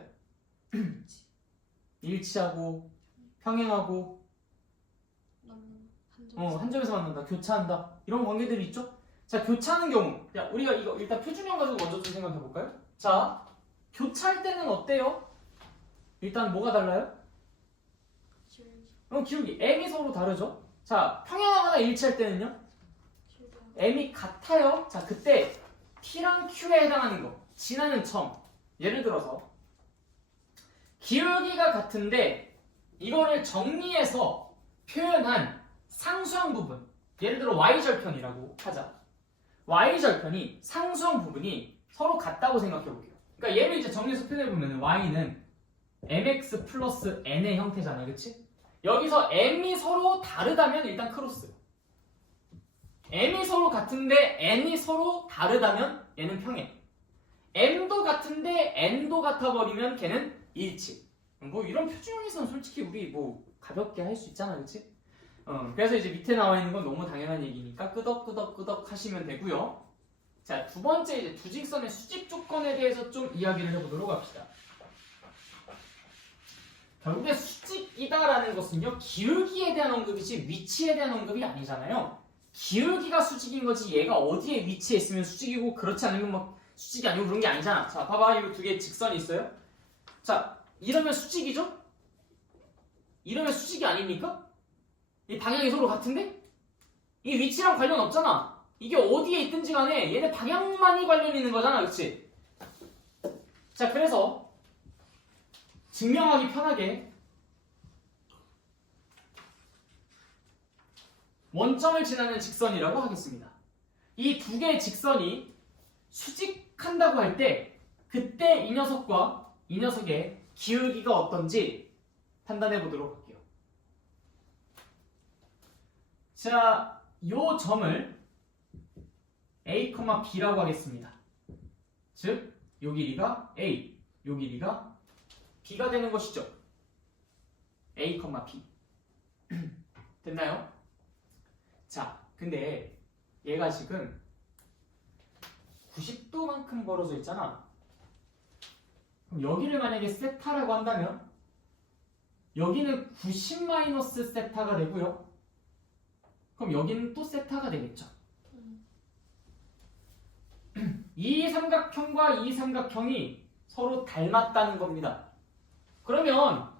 일치하고 평행하고 한 점에서 만난다, 교차한다 이런 관계들이 있죠? 자, 교차하는 경우 우리가 이거 일단 표준형 가지고 먼저 좀 생각해 볼까요? 자, 교차할 때는 어때요? 일단 뭐가 달라요? 기울기 m이 서로 다르죠? 자, 평행하거나 일치할 때는요? m이 같아요. 자, 그때 P랑 Q에 해당하는 거 지나는 점, 예를 들어서 기울기가 같은데 이거를 정리해서 표현한 상수항 부분, 예를 들어 y절편이라고 하자. y절편이 상수항 부분이 서로 같다고 생각해 볼게요. 그러니까 얘를 이제 정리해서 표현해 보면 y는 mx 플러스 n의 형태잖아요, 그치? 여기서 m이 서로 다르다면 일단 크로스, m이 서로 같은데 n이 서로 다르다면 얘는 평행, m도 같은데 n도 같아버리면 걔는 일치. 뭐 이런 표준형에서는 솔직히 우리 뭐 가볍게 할 수 있잖아, 그치? 그래서 이제 밑에 나와 있는 건 너무 당연한 얘기니까 끄덕끄덕 하시면 되고요. 자, 두 번째 이제 두 직선의 수직 조건에 대해서 좀 이야기를 해보도록 합시다. 결국에 수직이다라는 것은요, 기울기에 대한 언급이지 위치에 대한 언급이 아니잖아요. 기울기가 수직인 거지 얘가 어디에 위치해 있으면 수직이고 그렇지 않으면 막 수직이 아니고 그런 게 아니잖아. 자, 봐봐, 이 두 개의 직선이 있어요. 자, 이러면 수직이죠? 이러면 수직이 아닙니까? 이 방향이 서로 같은데? 이 위치랑 관련 없잖아. 이게 어디에 있든지 간에 얘네 방향만이 관련 있는 거잖아, 그치? 자, 그래서 증명하기 편하게 원점을 지나는 직선이라고 하겠습니다. 이 두 개의 직선이 수직한다고 할 때 그때 이 녀석과 이 녀석의 기울기가 어떤지 판단해 보도록 할게요. 자, 요 점을 A, B라고 하겠습니다. 즉, 요 길이가 A, 요 길이가 B가 되는 것이죠. A, B. 됐나요? 자, 근데 얘가 지금 90도만큼 벌어져 있잖아. 그럼 여기를 만약에 세타라고 한다면 여기는 90 세타가 되고요. 그럼 여기는 또 세타가 되겠죠. 이 삼각형과 이 삼각형이 서로 닮았다는 겁니다. 그러면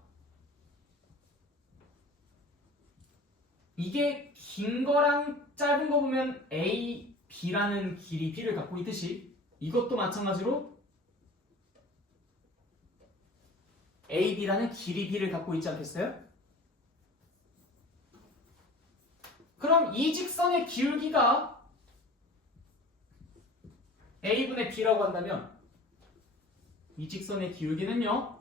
이게 긴 거랑 짧은 거 보면 A, B라는 길이 B를 갖고 있듯이 이것도 마찬가지로 A, B라는 길이 B를 갖고 있지 않겠어요? 그럼 이 직선의 기울기가 A분의 B라고 한다면 이 직선의 기울기는요,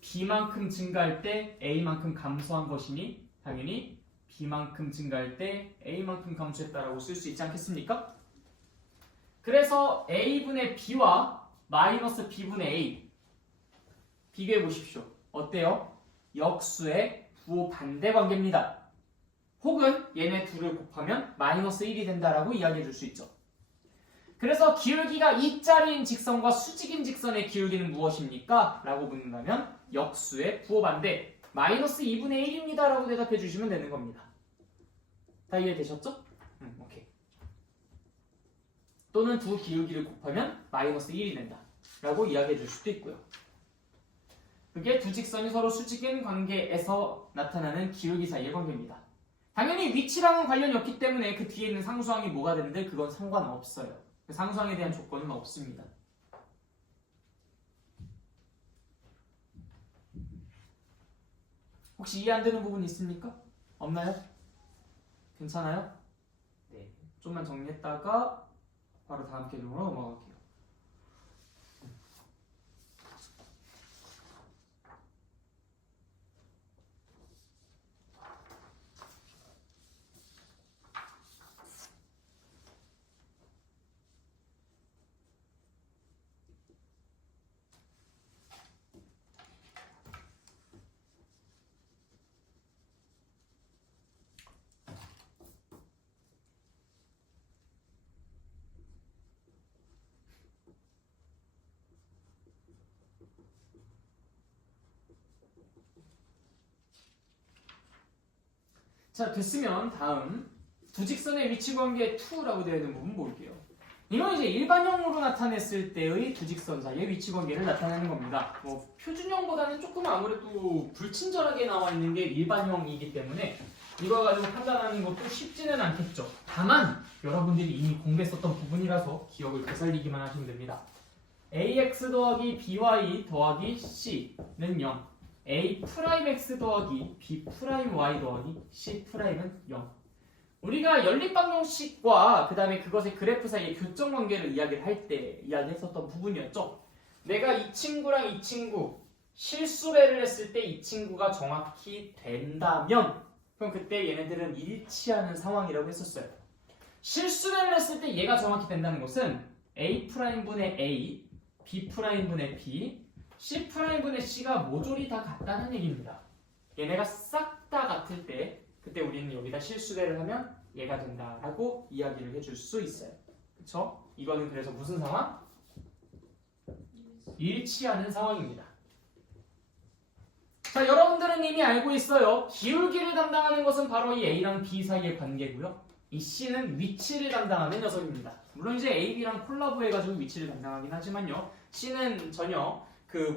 B만큼 증가할 때 A만큼 감소한 것이니 당연히 b만큼 증가할 때 a만큼 감소했다라고 쓸 수 있지 않겠습니까? 그래서 a분의 b와 마이너스 b분의 a 비교해 보십시오. 어때요? 역수의 부호 반대 관계입니다. 혹은 얘네 둘을 곱하면 마이너스 1이 된다라고 이야기해 줄 수 있죠. 그래서 기울기가 2짜리인 직선과 수직인 직선의 기울기는 무엇입니까? 라고 묻는다면 역수의 부호 반대 마이너스 2분의 1입니다 라고 대답해 주시면 되는 겁니다. 다 이해되셨죠? 오케이. 또는 두 기울기를 곱하면 마이너스 1이 된다 라고 이야기해 줄 수도 있고요. 그게 두 직선이 서로 수직인 관계에서 나타나는 기울기 사이의 관계입니다. 당연히 위치랑은 관련이 없기 때문에 그 뒤에 있는 상수항이 뭐가 되는데 그건 상관없어요. 그 상수항에 대한 조건은 없습니다. 혹시 이해 안 되는 부분 있습니까? 없나요? 괜찮아요? 네. 좀만 정리했다가 바로 다음 개념으로 넘어갈게요. 자, 됐으면 다음 두 직선의 위치 관계 2라고 되어 있는 부분 볼게요. 이건 이제 일반형으로 나타냈을 때의 두 직선 사이의 위치 관계를 나타내는 겁니다. 뭐 표준형보다는 조금 아무래도 불친절하게 나와 있는 게 일반형이기 때문에 이걸 가지고 판단하는 것도 쉽지는 않겠죠. 다만 여러분들이 이미 공부했었던 부분이라서 기억을 되살리기만 하시면 됩니다. ax 더하기 by 더하기 c는 0 a'(x) 더하기 b'(y) 더하기 c'은 0. 우리가 연립방정식과 그 다음에 그것의 그래프 사이의 교점 관계를 이야기를 할 때 이야기했었던 부분이었죠. 내가 이 친구랑 이 친구 실수배를 했을 때 이 친구가 정확히 된다면 그럼 그때 얘네들은 일치하는 상황이라고 했었어요. 실수배를 했을 때 얘가 정확히 된다는 것은 a'분의 a, b'분의 b C'분의 C가 모조리 다 같다는 얘기입니다. 얘네가 싹 다 같을 때 그때 우리는 여기다 실수배를 하면 얘가 된다라고 이야기를 해줄 수 있어요. 그쵸? 이거는 그래서 무슨 상황? 일치하는 상황입니다. 자, 여러분들은 이미 알고 있어요. 기울기를 담당하는 것은 바로 이 A랑 B 사이의 관계고요. 이 C는 위치를 담당하는 녀석입니다. 물론 이제 A, B랑 콜라보해가지고 위치를 담당하긴 하지만요. C는 전혀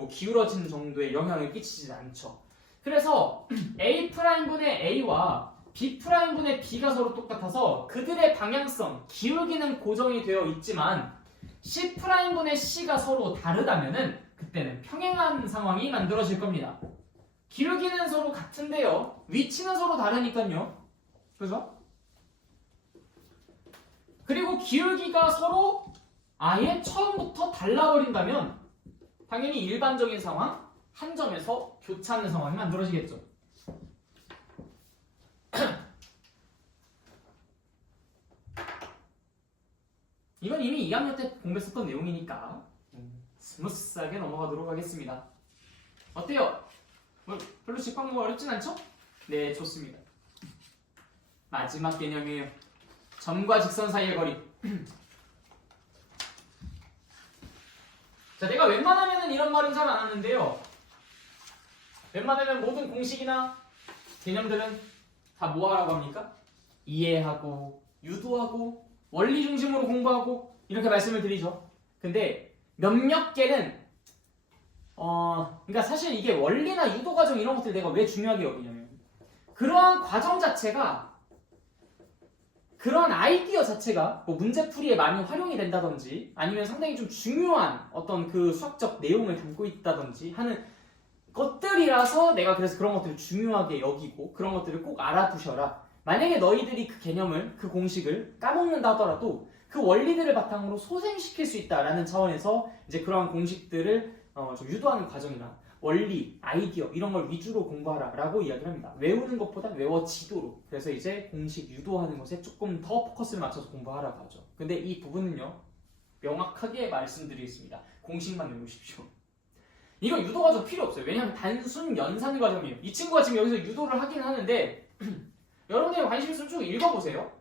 기울어진 정도의 영향을 끼치지 않죠. 그래서 A'분의 A와 B'분의 B가 서로 똑같아서 그들의 방향성, 기울기는 고정이 되어 있지만 C'분의 C가 서로 다르다면은 그때는 평행한 상황이 만들어질 겁니다. 기울기는 서로 같은데요. 위치는 서로 다르니까요. 그죠? 그리고 기울기가 서로 아예 처음부터 달라버린다면 당연히 일반적인 상황, 한 점에서 교차하는 상황이 만들어지겠죠. 이건 이미 2학년 때 공부했었던 내용이니까 스무스하게 넘어가도록 하겠습니다. 어때요? 별로 집합문가 어렵진 않죠? 네, 좋습니다. 마지막 개념이에요. 점과 직선 사이의 거리. 자, 내가 웬만하면 이런 말은 잘 안 하는데요. 웬만하면 모든 공식이나 개념들은 다 뭐하라고 합니까? 이해하고, 유도하고, 원리 중심으로 공부하고 이렇게 말씀을 드리죠. 근데 몇몇 개는 그러니까 사실 이게 원리나 유도 과정 이런 것들 내가 왜 중요하게 여기냐면 그러한 과정 자체가 그런 아이디어 자체가 뭐 문제풀이에 많이 활용이 된다든지 아니면 상당히 좀 중요한 어떤 그 수학적 내용을 담고 있다든지 하는 것들이라서 내가 그래서 그런 것들을 중요하게 여기고 그런 것들을 꼭 알아두셔라. 만약에 너희들이 그 개념을, 그 공식을 까먹는다 하더라도 그 원리들을 바탕으로 소생시킬 수 있다라는 차원에서 이제 그러한 공식들을 좀 유도하는 과정이나 원리, 아이디어 이런 걸 위주로 공부하라라고 이야기를 합니다. 외우는 것보다 외워지도록. 그래서 이제 공식 유도하는 것에 조금 더 포커스를 맞춰서 공부하라고 하죠. 근데 이 부분은요. 명확하게 말씀드리겠습니다. 공식만 외우십시오. 이거 유도 과정 필요 없어요. 왜냐하면 단순 연산 과정이에요. 이 친구가 지금 여기서 유도를 하긴 하는데 여러분들 관심 있으면 쭉 읽어보세요.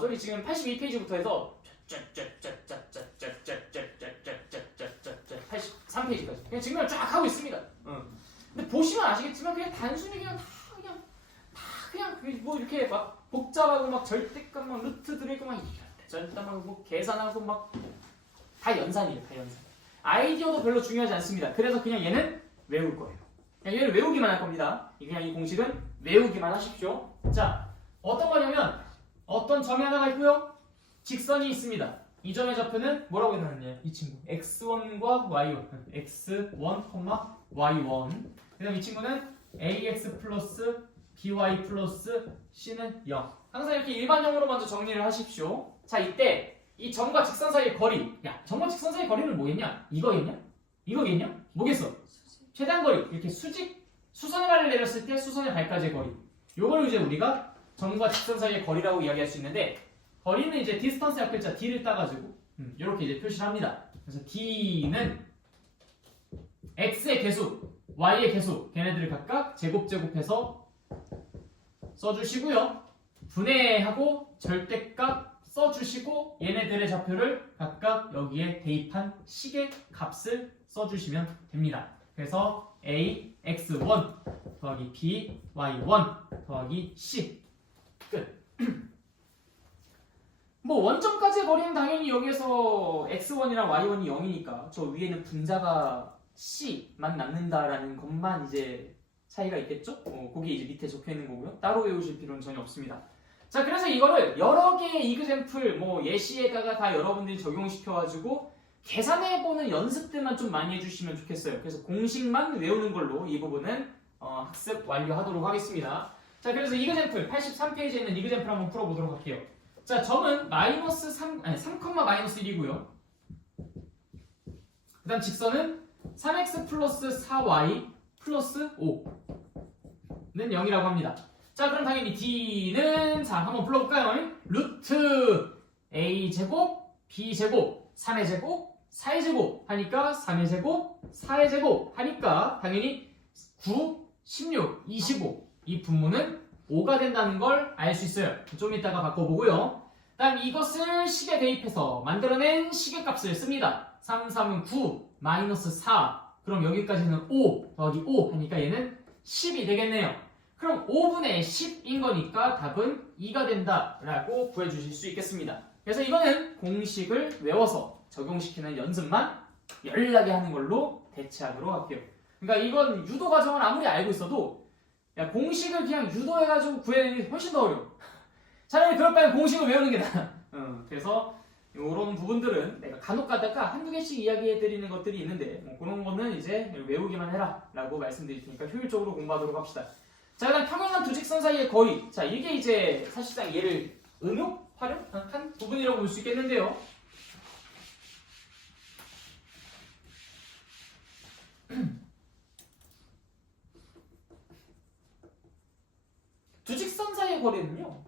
저기 지금 82페이지부터 해서 83페이지까지 그냥 증명을 쫙 하고 있습니다. 근데 보시면 아시겠지만 그냥 단순히 그냥 뭐 이렇게 막 복잡하고 막 절대값 막 루트 들이고 막 절대값 뭐 계산하고 막 다 연산이에요. 다 연산. 아이디어도 별로 중요하지 않습니다. 그래서 그냥 얘는 외울 거예요. 그냥 얘를 외우기만 할 겁니다. 그냥 이 공식은 외우기만 하십시오. 자, 어떤 거냐면 어떤 점이 하나가 있고요. 직선이 있습니다. 이 점의 좌표는 뭐라고 해놨냐? 이 친구 x1과 y1 x1, y1 그 다음 이 친구는 ax 플러스 by 플러스 c는 0 항상 이렇게 일반형으로 먼저 정리를 하십시오. 자, 이때 이 점과 직선 사이의 거리 야, 점과 직선 사이의 거리는 뭐겠냐? 이거겠냐? 이거겠냐? 뭐겠어? 최단 거리 이렇게 수선의 발을 내렸을 때 수선의 발까지의 거리 요걸 이제 우리가 점과 직선 사이의 거리라고 이야기할 수 있는데 거리는 이제 디스턴스 앞글자 d를 따가지고 이렇게 이제 표시를 합니다. 그래서 d는 x의 개수, y의 개수 걔네들을 각각 제곱해서 써주시고요. 분해하고 절대값 써주시고 얘네들의 좌표를 각각 여기에 대입한 식의 값을 써주시면 됩니다. 그래서 a, x1 더하기 b, y1 더하기 c 끝. 뭐 원점까지의 거리는 당연히 여기에서 x1이랑 y1이 0이니까 저 위에는 분자가 c만 남는다라는 것만 이제 차이가 있겠죠? 거기 이제 밑에 적혀 있는 거고요. 따로 외우실 필요는 전혀 없습니다. 자, 그래서 이거를 여러 개의 이그젬플 뭐 예시에다가 다 여러분들이 적용시켜가지고 계산해보는 연습들만 좀 많이 해주시면 좋겠어요. 그래서 공식만 외우는 걸로 이 부분은 학습 완료하도록 하겠습니다. 자, 그래서 이그젬플 83페이지에 있는 이그젬플 한번 풀어보도록 할게요. 자, 점은 마이너스 3, 마이너스 1이고요. 그 다음 직선은 3x 플러스 4y 플러스 5는 0이라고 합니다. 자, 그럼 당연히 d는 자 한번 불러볼까요? 루트 a제곱 b제곱 3의 제곱 4의 제곱 하니까 3의 제곱 4의 제곱 하니까 당연히 9, 16, 25 이 분모는 5가 된다는 걸 알 수 있어요. 좀 이따가 바꿔보고요. 다음 이것을 식에 대입해서 만들어낸 식의 값을 씁니다. 3, 3은 9 마이너스 4 그럼 여기까지는 5 더하기 5 하니까 얘는 10이 되겠네요. 그럼 5분의 10인 거니까 답은 2가 된다라고 구해주실 수 있겠습니다. 그래서 이거는 공식을 외워서 적용시키는 연습만 열나게 하는 걸로 대체하도록 할게요. 그러니까 이건 유도 과정을 아무리 알고 있어도 야, 공식을 그냥 유도해가지고 구해내는 게 훨씬 더 어려워. 차라리 그럴 바엔 공식을 외우는 게 나아. 그래서 이런 부분들은 내가 간혹 가다가 한두 개씩 이야기해드리는 것들이 있는데 뭐 그런 거는 이제 외우기만 해라 라고 말씀드릴 테니까 효율적으로 공부하도록 합시다. 자, 그다음 평행한 두 직선 사이의 거리. 자, 이게 이제 사실상 얘를 활용한 부분이라고 볼 수 있겠는데요. 두 직선 사이의 거리는요.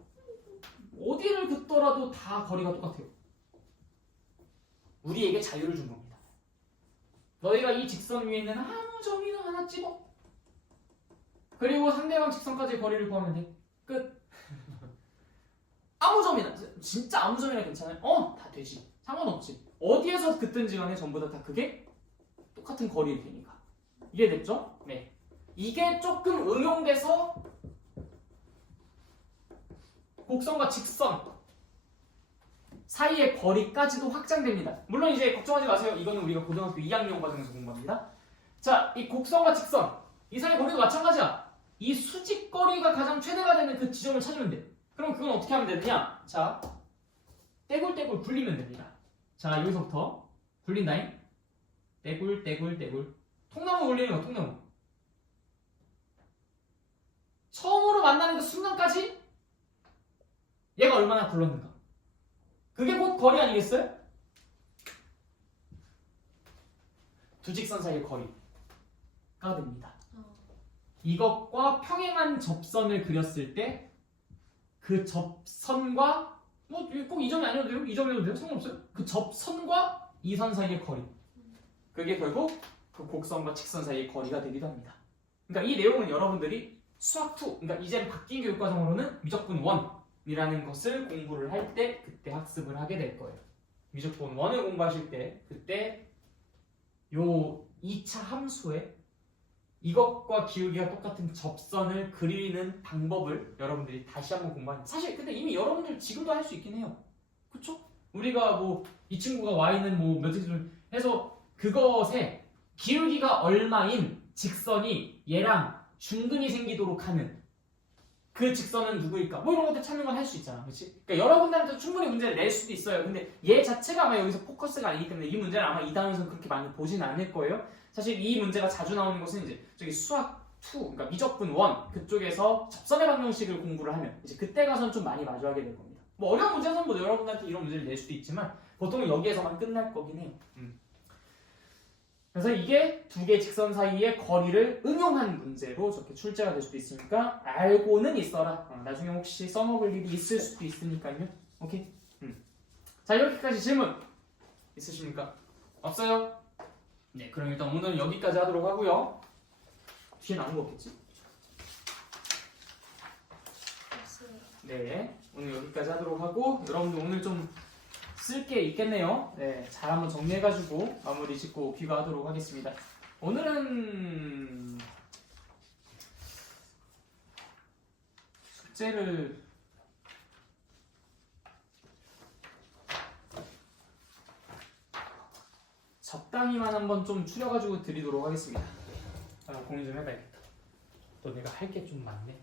어디를 긋더라도 다 거리가 똑같아요. 우리에게 자유를 준 겁니다. 너희가 이 직선 위에 있는 아무 점이나 하나 찍어. 그리고 상대방 직선까지의 거리를 구하면 돼. 끝. 아무 점이나 진짜 아무 점이나 괜찮아요? 다 되지. 상관없지. 어디에서 긋든지 간에 전부 다 그게 똑같은 거리일 테니까. 이해됐죠? 네. 이게 조금 응용돼서 곡선과 직선 사이의 거리까지도 확장됩니다. 물론 이제 걱정하지 마세요. 이거는 우리가 고등학교 2학년 과정에서 공부합니다. 자, 이 곡선과 직선 이 사이의 거리도 마찬가지야. 이 수직거리가 가장 최대가 되는 그 지점을 찾으면 돼. 그럼 그건 어떻게 하면 되느냐? 자, 떼굴떼굴 굴리면 됩니다. 자, 여기서부터 굴린다잉. 떼굴. 통나무 굴리는 거, 통나무. 처음으로 만나는 그 순간까지 얘가 얼마나 굴렀는가. 그게 곧 거리 아니겠어요? 두 직선 사이의 거리. 됩니다. 어. 이것과 평행한 접선을 그렸을 때 그 접선과 뭐 꼭 이 점이 아니어도 돼요? 이 점이어도 돼요? 상관없어요. 그 접선과 이 선 사이의 거리. 그게 결국 그 곡선과 직선 사이의 거리가 되기도 합니다. 그러니까 이 내용은 여러분들이 수학 2, 그러니까 이제 바뀐 교육과정으로는 미적분 1이라는 것을 공부를 할 때 그때 학습을 하게 될 거예요. 미적분 1을 공부하실 때 그때 요 2차 함수에 이것과 기울기가 똑같은 접선을 그리는 방법을 여러분들이 다시 한번 공부하는. 사실 근데 이미 여러분들 지금도 할 수 있긴 해요. 그쵸? 우리가 뭐 이 친구가 y는 뭐 몇을 해서 그것에 기울기가 얼마인 직선이 얘랑 중근이 생기도록 하는 그 직선은 누구일까? 뭐 이런 것들 찾는 건 할 수 있잖아. 그렇지? 그러니까 여러분들한테 충분히 문제를 낼 수도 있어요. 근데 얘 자체가 아마 여기서 포커스가 아니기 때문에 이 문제를 아마 이 단원에서는 그렇게 많이 보진 않을 거예요. 사실 이 문제가 자주 나오는 것은 이제 저기 수학 2, 그러니까 미적분 1 그쪽에서 접선의 방정식을 공부를 하면 이제 그때 가서는 좀 많이 마주하게 될 겁니다. 뭐 어려운 문제는 뭐 여러분한테 이런 문제를 낼 수도 있지만 보통은 여기에서만 끝날 거긴 해요. 그래서 이게 두 개의 직선 사이의 거리를 응용한 문제로 저렇게 출제가 될 수도 있으니까 알고는 있어라. 나중에 혹시 써먹을 일이 있을 수도 있으니까요. 오케이? 자, 이렇게까지 질문 있으십니까? 없어요? 네, 그럼 일단 오늘은 여기까지 하도록 하고요. 뒤에 남은 거 없겠지? 없어요. 네, 오늘 여기까지 하도록 하고 여러분들 오늘 좀 쓸 게 있겠네요. 네, 잘 한번 정리해가지고 마무리 짓고 귀가하도록 하겠습니다. 오늘은 숙제를 적당히만 한번 좀 추려가지고 드리도록 하겠습니다. 공유 좀 해봐야겠다. 또 내가 할 게 좀 많네.